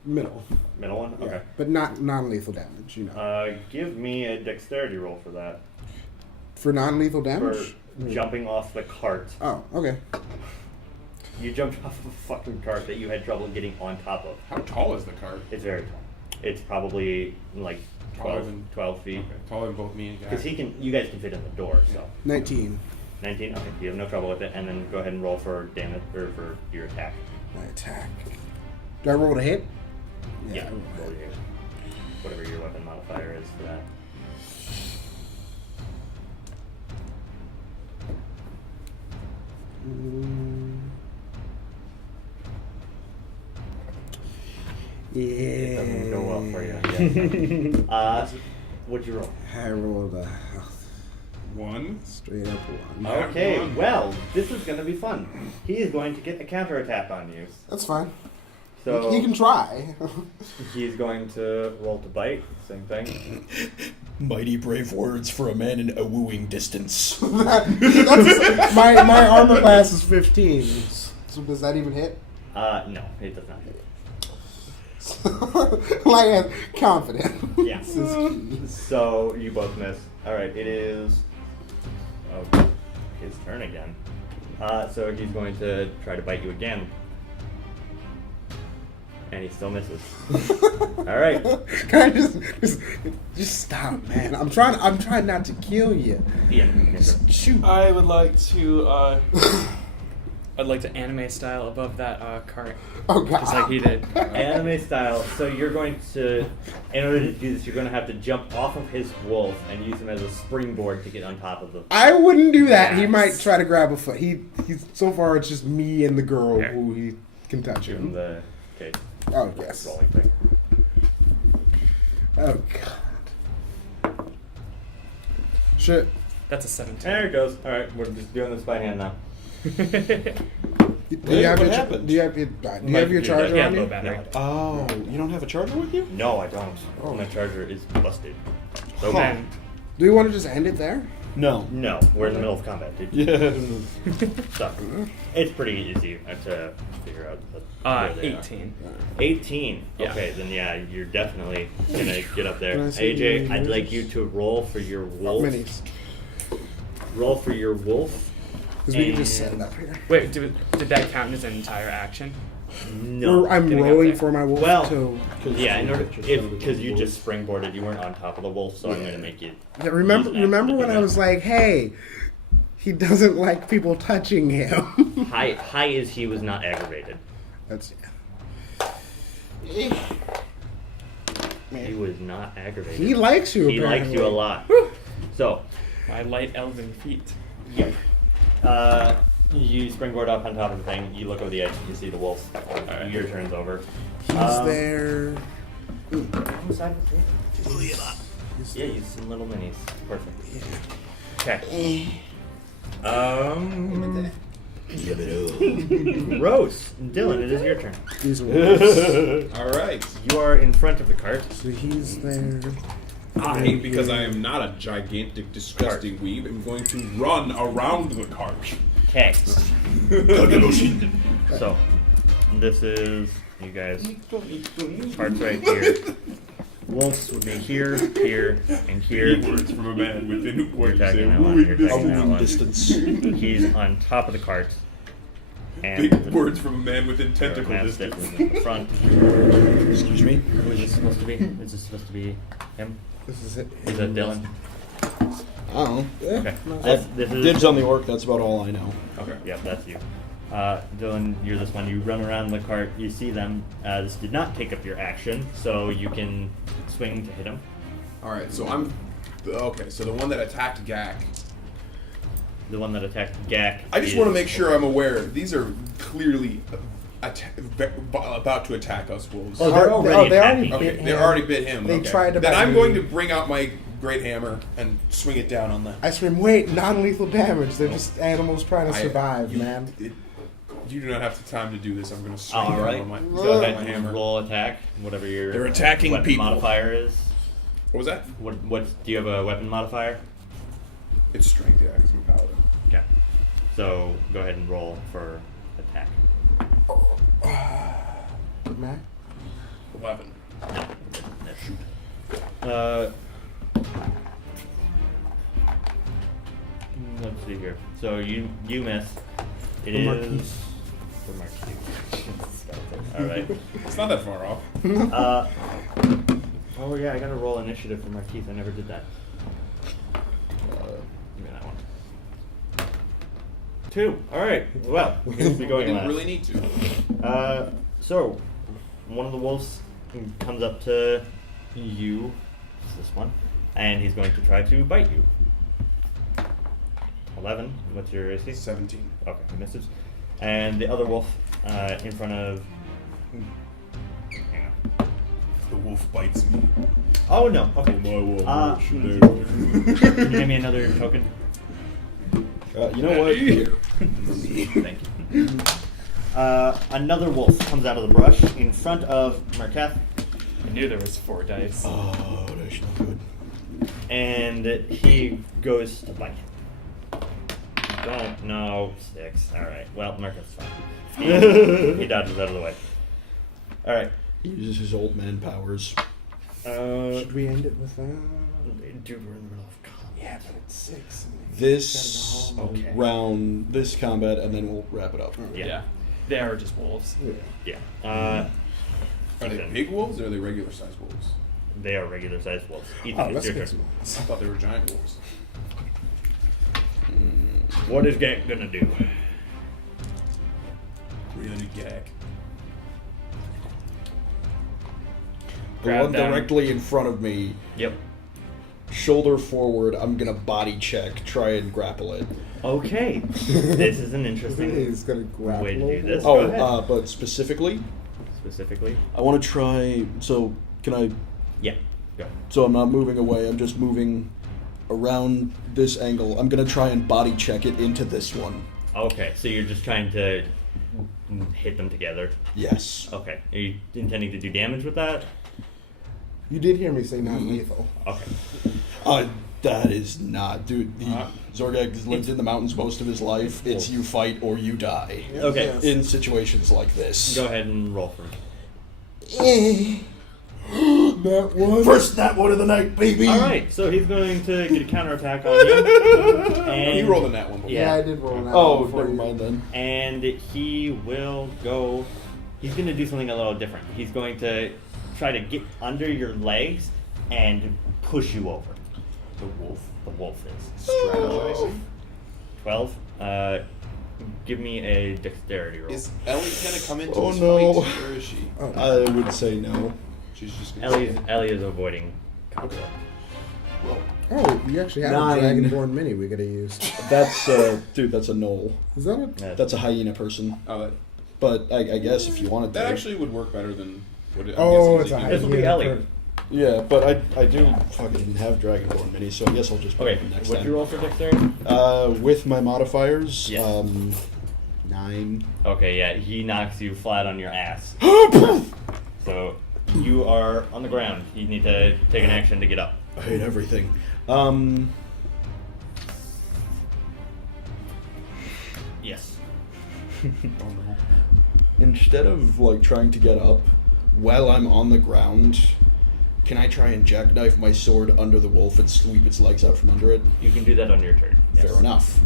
middle. Middle one? Yeah, Okay. but not non-lethal damage. You know, Give me a dexterity roll for that. for non-lethal For damage. jumping off the cart. Oh, okay. You jumped off of a fucking cart that you had trouble getting on top of. How tall is the cart? It's very tall. It's probably like Taller 12, than- 12 feet. Okay. Taller than both me and Because Gak. you guys can fit in the door, so. 19. 19? Okay, you have no trouble with it. And then go ahead and roll for damage, or for your attack. My attack. Do I roll to hit? Yeah, I roll to roll hit. your, whatever your weapon modifier is for that. It doesn't go well for you. Yeah. What'd you roll? I rolled a One. straight up one. Okay, one. well, this is going to be fun. He is going to get a counterattack on you. That's fine. So You can try. he's going to roll to bite. Same thing. Mighty brave words for a man in a wooing distance. That's, my armor class is 15. So does that even hit? No, it does not hit. Like I'm confident. Yeah. This is key. So you both miss. All right, it is his turn again. So he's going to try to bite you again, and he still misses. All right. Can I just stop, man? I'm trying not to kill you. Ian, Just shoot. I would like to. I'd like to anime style above that cart, Oh god. just like he did. anime style. So you're going to, in order to do this, you're going to have to jump off of his wolf and use him as a springboard to get on top of the. I wouldn't do that. He Yes. might try to grab a foot. He's so far it's just me and the girl Here. who he can touch Give him him. the okay, Oh yes. rolling thing. Oh god. Shit. That's a 17. There it goes. All right, we're just doing this by hand now. Do Wait, you have what your happened? do you have your charger Yeah, on low you? battery. Oh, you don't have a charger with you? No, I don't. Oh, my charger is busted. So Huh. Do you want to just end it there? No. no, we're in the middle of combat, dude. Yeah. So it's pretty easy to figure out. Where they are. 18. 18. Yeah. Okay, then yeah, you're definitely gonna get up there. Can I see AJ, the I'd like images? you to roll for your wolf. Minis. Roll for your wolf. Because we can just set it up here. Wait, did that count as an entire action? No. Or I'm getting up rolling there. for my wolf Well, to. Yeah, in order because you just springboarded, you weren't on top of the wolf, so I'm gonna make you. Yeah, remember when I was like, hey, he doesn't like people touching him. High as he was not aggravated. That's He was not aggravated. he likes you. He likes you a apparently. lot. So, My light elven feet. yeah. You springboard up on top of the thing. You look over the edge. You see the wolf. Your turn's over. He's there. Yeah, use some little minis. Perfect. Eh. Okay. Rose, Dylan, it is your turn. These wolves. All right. You are in front of the cart. So he's there. I, because I am not a gigantic, disgusting weeb, am going to run around the cart. Okay. So, this is you guys. Cart's right here. Wolves would be here, here, and here. Big words from a man within what You're you attacking say. that one. You're A attacking that wooing one. distance. He's on top of the cart. And Big words from a man within tentacle Matt's distance. definitely in the front. Excuse me? Who is this supposed to be? Is this supposed to be him? This is it. Is that Dylan? I don't know. Okay. This This is Dibs on the orc, that's about all I know. Okay, yeah, that's you. Dylan, you're this one. You run around the cart. You see them. This did not take up your action, so you can swing to hit him. All right, so I'm okay. So the one that attacked Gak the one that attacked Gak. I just want to make sure I'm aware. These are clearly about to attack us wolves. Oh, they're already they attacking. already Okay, bit they him. already bit him. They okay. tried to Then bite I'm me. going to bring out my great hammer and swing it down on them. I scream, wait, non-lethal damage. They're just animals trying to survive, man. You do not have the time to do this. I'm going to swing All down right. on my, Go ahead my and hammer. roll attack, whatever your They're attacking weapon people. modifier is. What was that? What do you have a weapon modifier? It's strength, yeah, because I'm a paladin. Okay. So go ahead and roll for attack. Mac? 11. Let's see here. So you miss. It The is for Marquise. All right. It's not that far off. Oh yeah, I gotta roll initiative for Marquise. I never did that. Give me that one. 2. All right. Well, we'll be going Didn't last. really need to. So one of the wolves comes up to you. It's this one, and he's going to try to bite you. 11. What's your AC? 17. Okay, he misses. And the other wolf in front of. Hang on. The wolf bites me. Oh no. Okay. My wolf Can you give me another token? You know what? Here. Thank you. Another wolf comes out of the brush in front of Marketh, I knew there was 4 dice. Oh, that's not good. and he goes to bite. Don't know. 6. All right. Well, Marketh's fine. He dodges out of the way. All right. He uses his old man powers. Should we end it with that? Dude, we're in the middle of combat. Yeah, but it's 6. This Okay. round, this combat, and then we'll wrap it up. Yeah. They are just wolves. Yeah. Are they Ethan, big wolves or are they regular sized wolves? They are regular sized wolves. Ethan, Oh, it's let's your get turn. some. I thought they were giant wolves. What is Gak gonna do? 300 gag. The Grab one them. directly in front of me, Yep. shoulder forward, I'm gonna body check, try and grapple it. Okay. This is an interesting He's gonna grapple. way to do this. Oh, Go ahead. but specifically, Specifically. I want to try. So, can I? Yeah. Go. So I'm not moving away. I'm just moving around this angle. I'm gonna try and body check it into this one. Okay. So you're just trying to hit them together. Yes. Okay. Are you intending to do damage with that? You did hear me say non-lethal. Okay. That is not, dude. Zorgag has lived in the mountains most of his life. It's you fight or you die. Okay. In situations like this. Go ahead and roll for me. That one. First that one of the night, baby. All right. So he's going to get a counterattack on you. And You rolled a nat one before. Yeah. Yeah, I did roll that. Oh, one before never you. mind then. And he will go. He's going to do something a little different. He's going to try to get under your legs and push you over. The wolf. The wolf is. Strategizing. 12. Give me a dexterity roll. Is Ellie gonna come into Oh, this no. fight, or is she? I would say no. She's just gonna Ellie is avoiding conflict. Oh, you actually have 9. a Dragonborn mini we could have used. That's dude. That's a knoll. Is that it? That's a hyena person. Oh, But I guess if you wanted that to. actually would work better than. What it, Oh, I'm it's a guessing This will be Ellie. Yeah, but I do fucking have Dragonborn mini, so I guess I'll just put Okay, it next what's time. your roll for dexterity? With my modifiers, Yes. 9. Okay, yeah, he knocks you flat on your ass. So you are on the ground. You need to take an action to get up. I hate everything. Yes. Instead of like trying to get up while I'm on the ground, can I try and jackknife my sword under the wolf and sweep its legs out from under it? You can do that on your turn. Yes. Fair enough.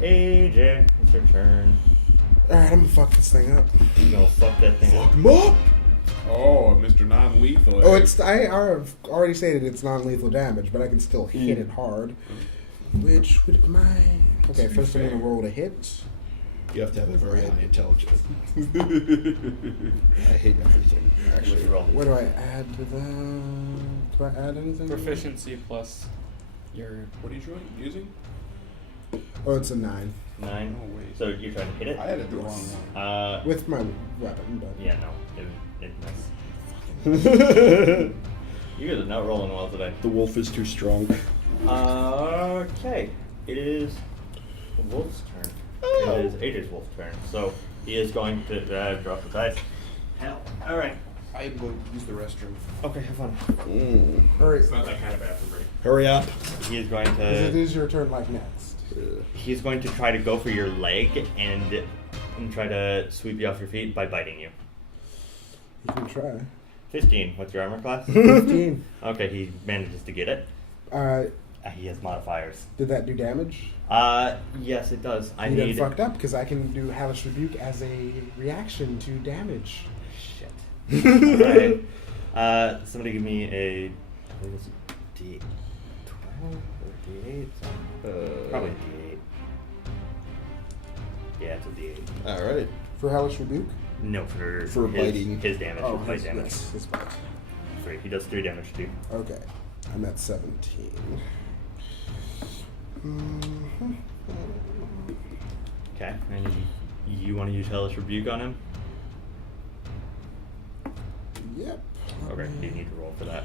AJ, it's your turn. Alright, I'm gonna fuck this thing up. You gonna fuck that thing up. Him up! Oh, Mr. Non-Lethal. Oh, it's I already stated it's non-lethal damage, but I can still hit it hard. Which would my okay? First, I'm gonna roll to hit. You have to have a very high intelligence. I hate everything, What's actually. your roll? What do I add to that? Do I add anything? Proficiency plus. You're What are you using? Oh, it's a 9 9. Oh, wait. So you're trying to hit it? I added the wrong one. with my weapon, but Yeah, no. It missed. You guys are not rolling well today. The wolf is too strong. Okay. It is the wolf's turn. It is AJ's wolf's turn. So he is going to drop the dice. Hell. Alright. I am going to use the restroom. Okay, have fun. all right. It's not that kind of bathroom break. Hurry up. He is going It to is your turn, like next. he's going to try to go for your leg and try to sweep you off your feet by biting you. You can try. 15. What's your armor class? 15. Okay, he manages to get it. He has modifiers. Did that do damage? Yes, it does. I You done need. fucked up because I can do Hellish Rebuke as a reaction to damage. Shit. Alright. Somebody give me a. I think it's a D12 or D8? Probably a D8. Yeah, it's a D8. All right. For Hellish Rebuke? No, for For biting. his damage. Oh, his bite his, damage. yes, his bite. 3. He does 3 damage to you. Okay, I'm at 17. Mhm. Okay. And you want to use Hellish Rebuke on him? Yep. Okay. You need to roll for that.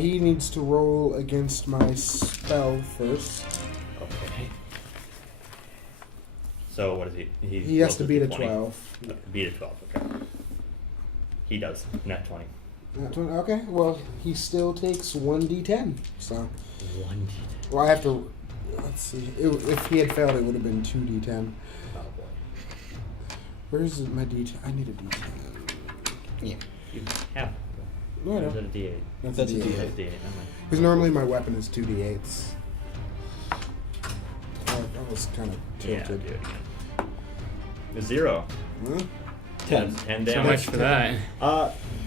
He needs to roll against my spell first. Okay. So what is he? He has rolls to beat a 20. 12. Beat a 12. Okay. He does. Nat 20. Okay, well, he still takes 1d10. So, 1 well, I have to. Let's see. If he had failed, it would have been 2d10. Oh boy. Where's my d10? I need a d10. Yeah. You have. No, I Is don't. it a D8? That's a It's D8. a D8. Never mind. Because normally my weapon is 2d8s. I was kind of Yeah, tilted. do it again. 0. Huh? 10. 10 so damage. much for that.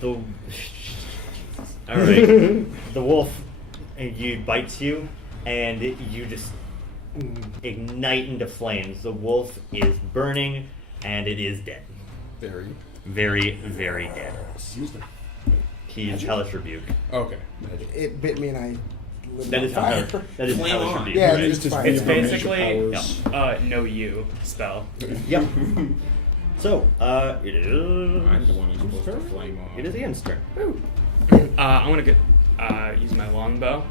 The. Alright. The wolf bites you, and you just ignite into flames. The wolf is burning, and it is dead. Very. Very, very dead. Excuse me. He is Hellish Rebuke. Okay. It bit me and I lit That on is fire. that is Flame Hellish on. Rebuke. Yeah, right? it's Just fire. It's information basically powers. no you spell. Yep. So, it is. I'm the one who's supposed to flame on. It is Ian's turn. I'm gonna get use my longbow.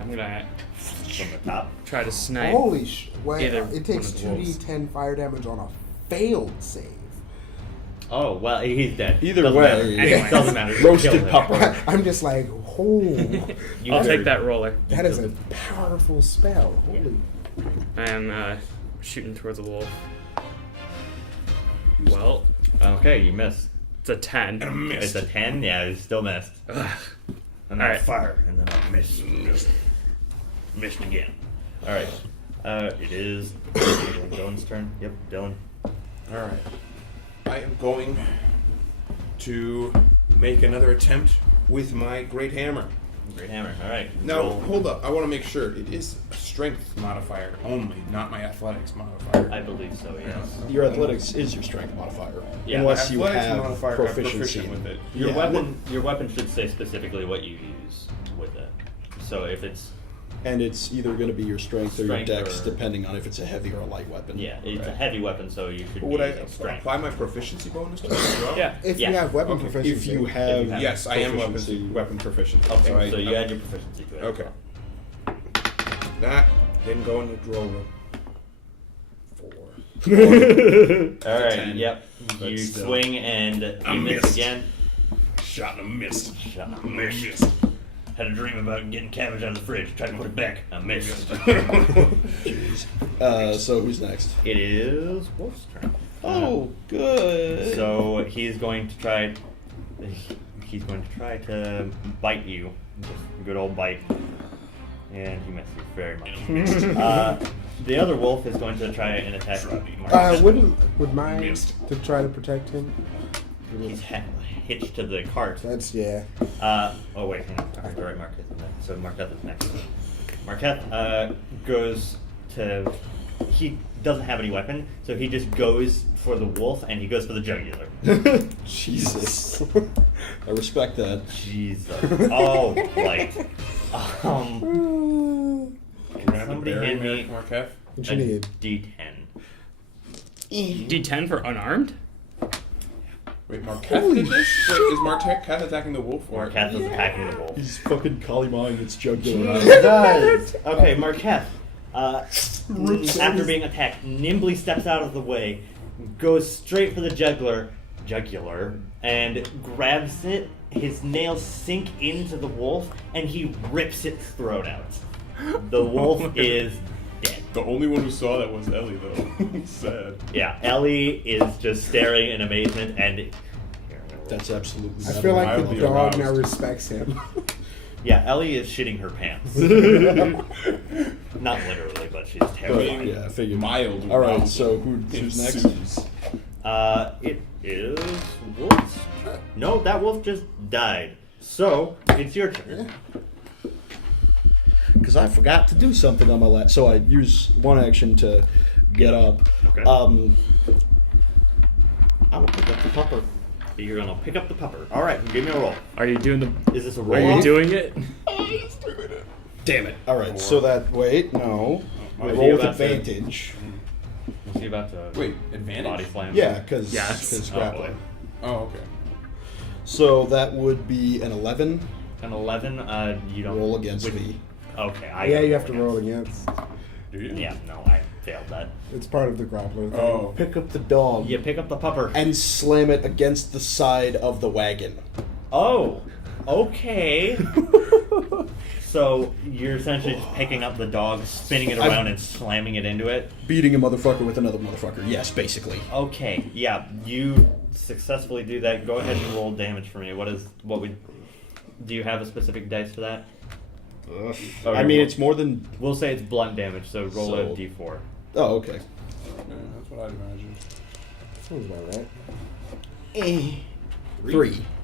I'm gonna From the top. try to snipe. Holy wait, Either it takes one of the wolves. 2d10 fire damage on a failed save. Oh, well, he's dead. Either Doesn't way. matter. Anyway. Doesn't matter. Roasted Kill him. pupper. I'm just like, oh, You I'll heard- take that roller. that is a powerful spell. Holy. I am shooting towards a wolf. Well, Okay, you missed. it's a 10. And a miss. It's a 10? Yeah, you still missed. Ugh. And then Alright. I fired, and then I missed. Missed again. Alright. It is Dylan's turn. Yep, Dylan. Alright. I am going to make another attempt with my great hammer. Great hammer. Alright. Now, roll. hold up. I want to make sure it is a strength modifier only, not my athletics modifier. I believe so, yes. Your athletics is your strength modifier. Yeah, Unless you Athletics have modifier, I'm proficiency. proficient with it. Your Yeah. your weapon should say specifically what you use with it. So if it's And it's either going to be your strength or your Strength dex, or- depending on if it's a heavy or a light weapon. it's a heavy weapon, so you should Would be I using strength. apply my proficiency bonus to it as well? Yeah. If Yeah. you have weapon Okay. proficiency. If you have, Yes, I am proficiency. weapon proficient. Okay, So, so you add your proficiency to it. Okay. That didn't go in the drawer. 4. All right. 10. Yep. You But still. swing and I you miss missed. again. Shot and missed. Shut up. Missed. Had a dream about getting cabbage out of the fridge. Tried to put it back. I missed. So who's next? It is Wolf's turn. Oh, good. So he's going to try. He's going to try to bite you. Just a good old bite. And he misses very much. The other wolf is going to try and attack Marketh. Would mine Missed. to try to protect him? He's hitched to the cart. That's yeah. Oh wait, hang on. I have to write Marketh in there. So Marketh is next. Marketh goes to. He doesn't have any weapon, so he just goes for the wolf and he goes for the jugular. Jesus. I respect that. Jesus. Oh, like, We're gonna have to Somebody bury hand Merrick me Marketh. What a you need? D10. D10 for unarmed? Wait, Marketh did this? Wait, is Marketh attacking the wolf? Or Marketh is attacking the wolf. He's fucking Kalimawing its jugular. He does. Okay, Marketh, after being attacked, nimbly steps out of the way, goes straight for the jugular, and grabs it. His nails sink into the wolf, and he rips its throat out. The wolf is dead. The only one who saw that was Ellie, though. Sad. Yeah, Ellie is just staring in amazement, and That's absolutely. I feel like the Mildly dog now aroused. respects him. yeah, Ellie is shitting her pants. Not literally, but she's terrified. Yeah, I figured. Mild. All right, arousal so who's next? ensues. It is Wolf's turn. No, that wolf just died. So, it's your turn. Because I forgot to do something on my last. So I use one action to get up. Okay. I'm gonna pick up the pupper. You're gonna pick up the pupper. Alright, give me a roll. Are you doing the? Is this a Are roll? you doing it? Damn it! All right, so that no, I Was roll he with about to- advantage. Was he about to Wait, advantage? body slam? Yeah, because Yes. grappling. Oh, okay. So that would be an 11. An 11, you don't Roll against would- me. Okay, Yeah, you have to roll against. Do you? Yeah, no, I failed that. It's part of the grappler thing. Oh. Pick up the dog You pick up the pupper. and slam it against the side of the wagon. Oh, okay. So you're essentially just picking up the dog, spinning it around, and slamming it into it. Beating a motherfucker with another motherfucker. Yes, basically. Okay, yeah, you successfully do that. Go ahead and roll damage for me. Do you have a specific dice for that? Okay, I mean, it's more than. We'll say it's blunt damage, so roll So- a d4. Oh, okay. Yeah, that's what I'd imagine. Sounds about right. 3.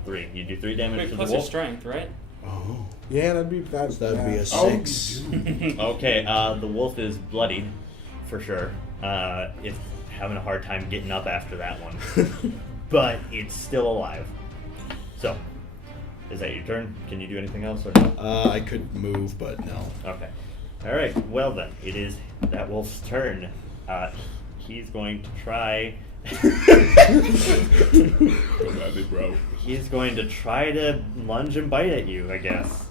3. You do 3 damage Wait, to plus the your wolf. strength, right? Oh. Yeah, that'd be that. That'd be a yeah. 6. Okay, the wolf is bloodied, for sure. It's having a hard time getting up after that one. But it's still alive. So, is that your turn? Can you do anything else or no? I could move, but no. Okay. Alright, well then, it is that wolf's turn. He's going to try... Go badly, bro. He's going to try to lunge and bite at you, I guess.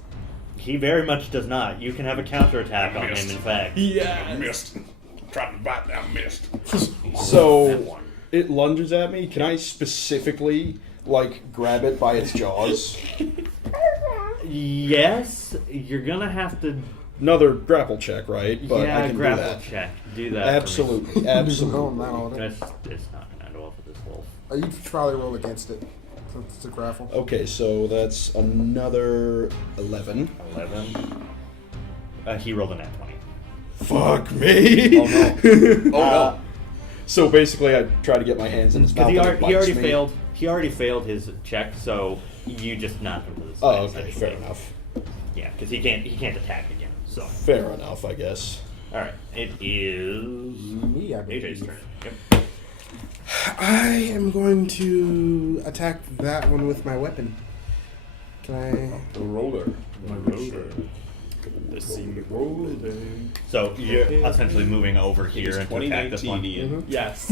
He very much does not. You can have a counterattack on him, Missed. in fact. I missed. Tried to bite that, missed. That So one. it lunges at me. Can I specifically, like, grab it by its jaws? Yes, you're gonna have to... Another grapple check, right? But yeah, I can grapple do that. check. Do that. Absolutely, Oh, absolutely. no. It's not gonna end well for this wolf. You probably roll against it. So it's a grapple. Okay, so that's another 11. 11. He rolled a nat 20. Fuck me! Oh no. Oh no. So basically, I try to get my hands in his mouth. Because and it he bites already me. failed. He already failed his check, so you just knock him to the side. Oh, okay, essentially. fair enough. Yeah, because he can't attack again. So, Fair enough, I guess. all right, it is Me, I AJ's believe. turn. Yep. I am going to attack that one with my weapon. Can I? The roller. My roller. So you're essentially moving over here and to attack this 2019, one. Ian. Yes.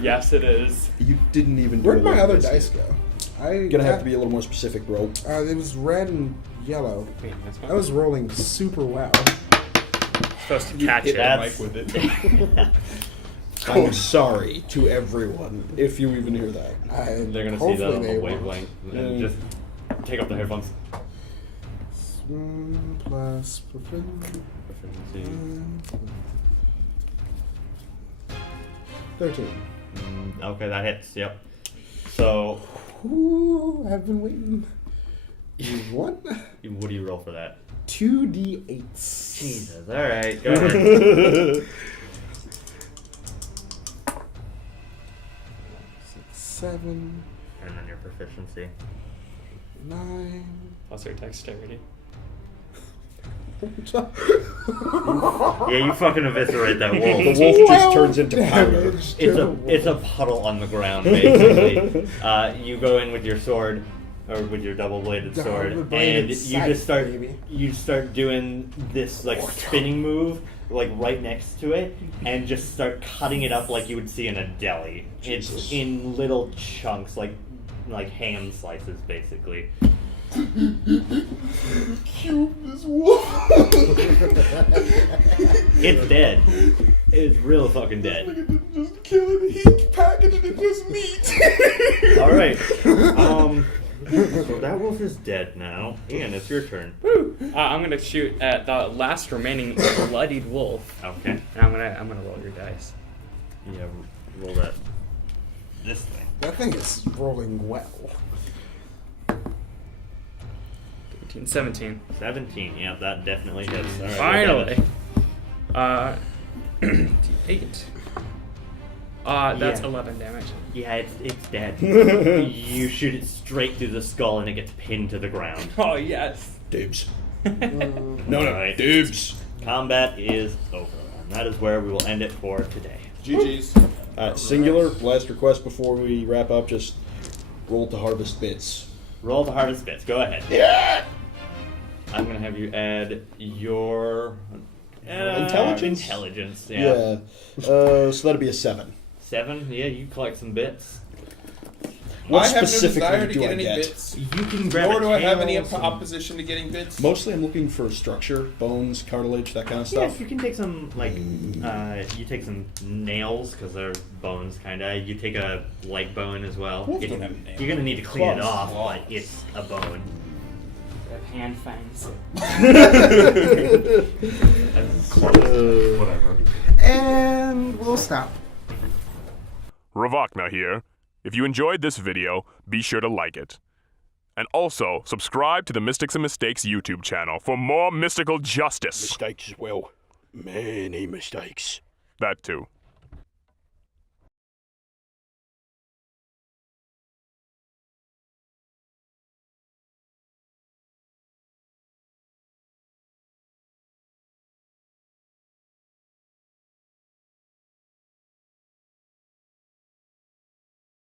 Yes, it is. You didn't even do Where'd a my look other this dice yet. go? I Gonna have to be a little more specific, bro. It was red and yellow. Wait, that's I was rolling super well. supposed to catch Hit it. the That's- mic with it. I'm sorry to everyone, if you even hear that. They're gonna see that on Hopefully the they won't. wavelength and just take off the headphones. Plus. Proficiency. 13. Okay, that hits. Yep. So, Ooh, I've been waiting. What? what do you roll for that? 2d8s. Jesus. All right, go ahead. 6, 7, And then your proficiency. 9. Plus your dexterity. Yeah, you fucking eviscerate that wolf. The wolf just turns into powder. damage It's to a the it's a wolf. puddle on the ground basically. You go in with your sword. or with your double-bladed sword, Double-bladed and scythe, baby. you start doing this like spinning move, like right next to it, and just start cutting it up like you would see in a deli. Jesus. It's in little chunks, like ham slices, basically. Kill this wolf. It's dead. It's real fucking dead. Just kill it. He packaged it as meat. All right. So that wolf is dead now. Ian, it's your turn. I'm gonna shoot at the last remaining bloodied wolf, Okay. and I'm gonna roll your dice. Yeah, roll that. This thing. That thing is rolling well. 18, 17. 17. Yeah, that definitely hits. All right, Finally. 8. That's Yeah. 11 damage. Yeah, it's dead. You shoot it straight through the skull and it gets pinned to the ground. Oh yes. Dibs. No, Alright. dibs. Combat is over, and that is where we will end it for today. GG's. Singular, last request before we wrap up, just roll to harvest bits. Roll the hardest bits. Go ahead. Yeah! I'm gonna have you add your Intelligence? Intelligence. Yeah. So that'd be a 7. 7. Yeah, you collect some bits. What I have no specifically desire to do get I any get? bits. You can grab. Nor a do I have any tail, some- opposition to getting bits. Mostly I'm looking for structure, bones, cartilage, that kind of Yeah, stuff. you can take some you take some nails because they're bones, kind of. You take a leg bone as well. Wolves don't have nails. You're gonna need to clean it Claws. off, but it's a bone. Hand fangs. Whatever. And we'll stop. Ravakna here. If you enjoyed this video, be sure to like it. And also, subscribe to the Mystics and Mistakes YouTube channel for more mystical justice. Mistakes as well. Many mistakes. That too.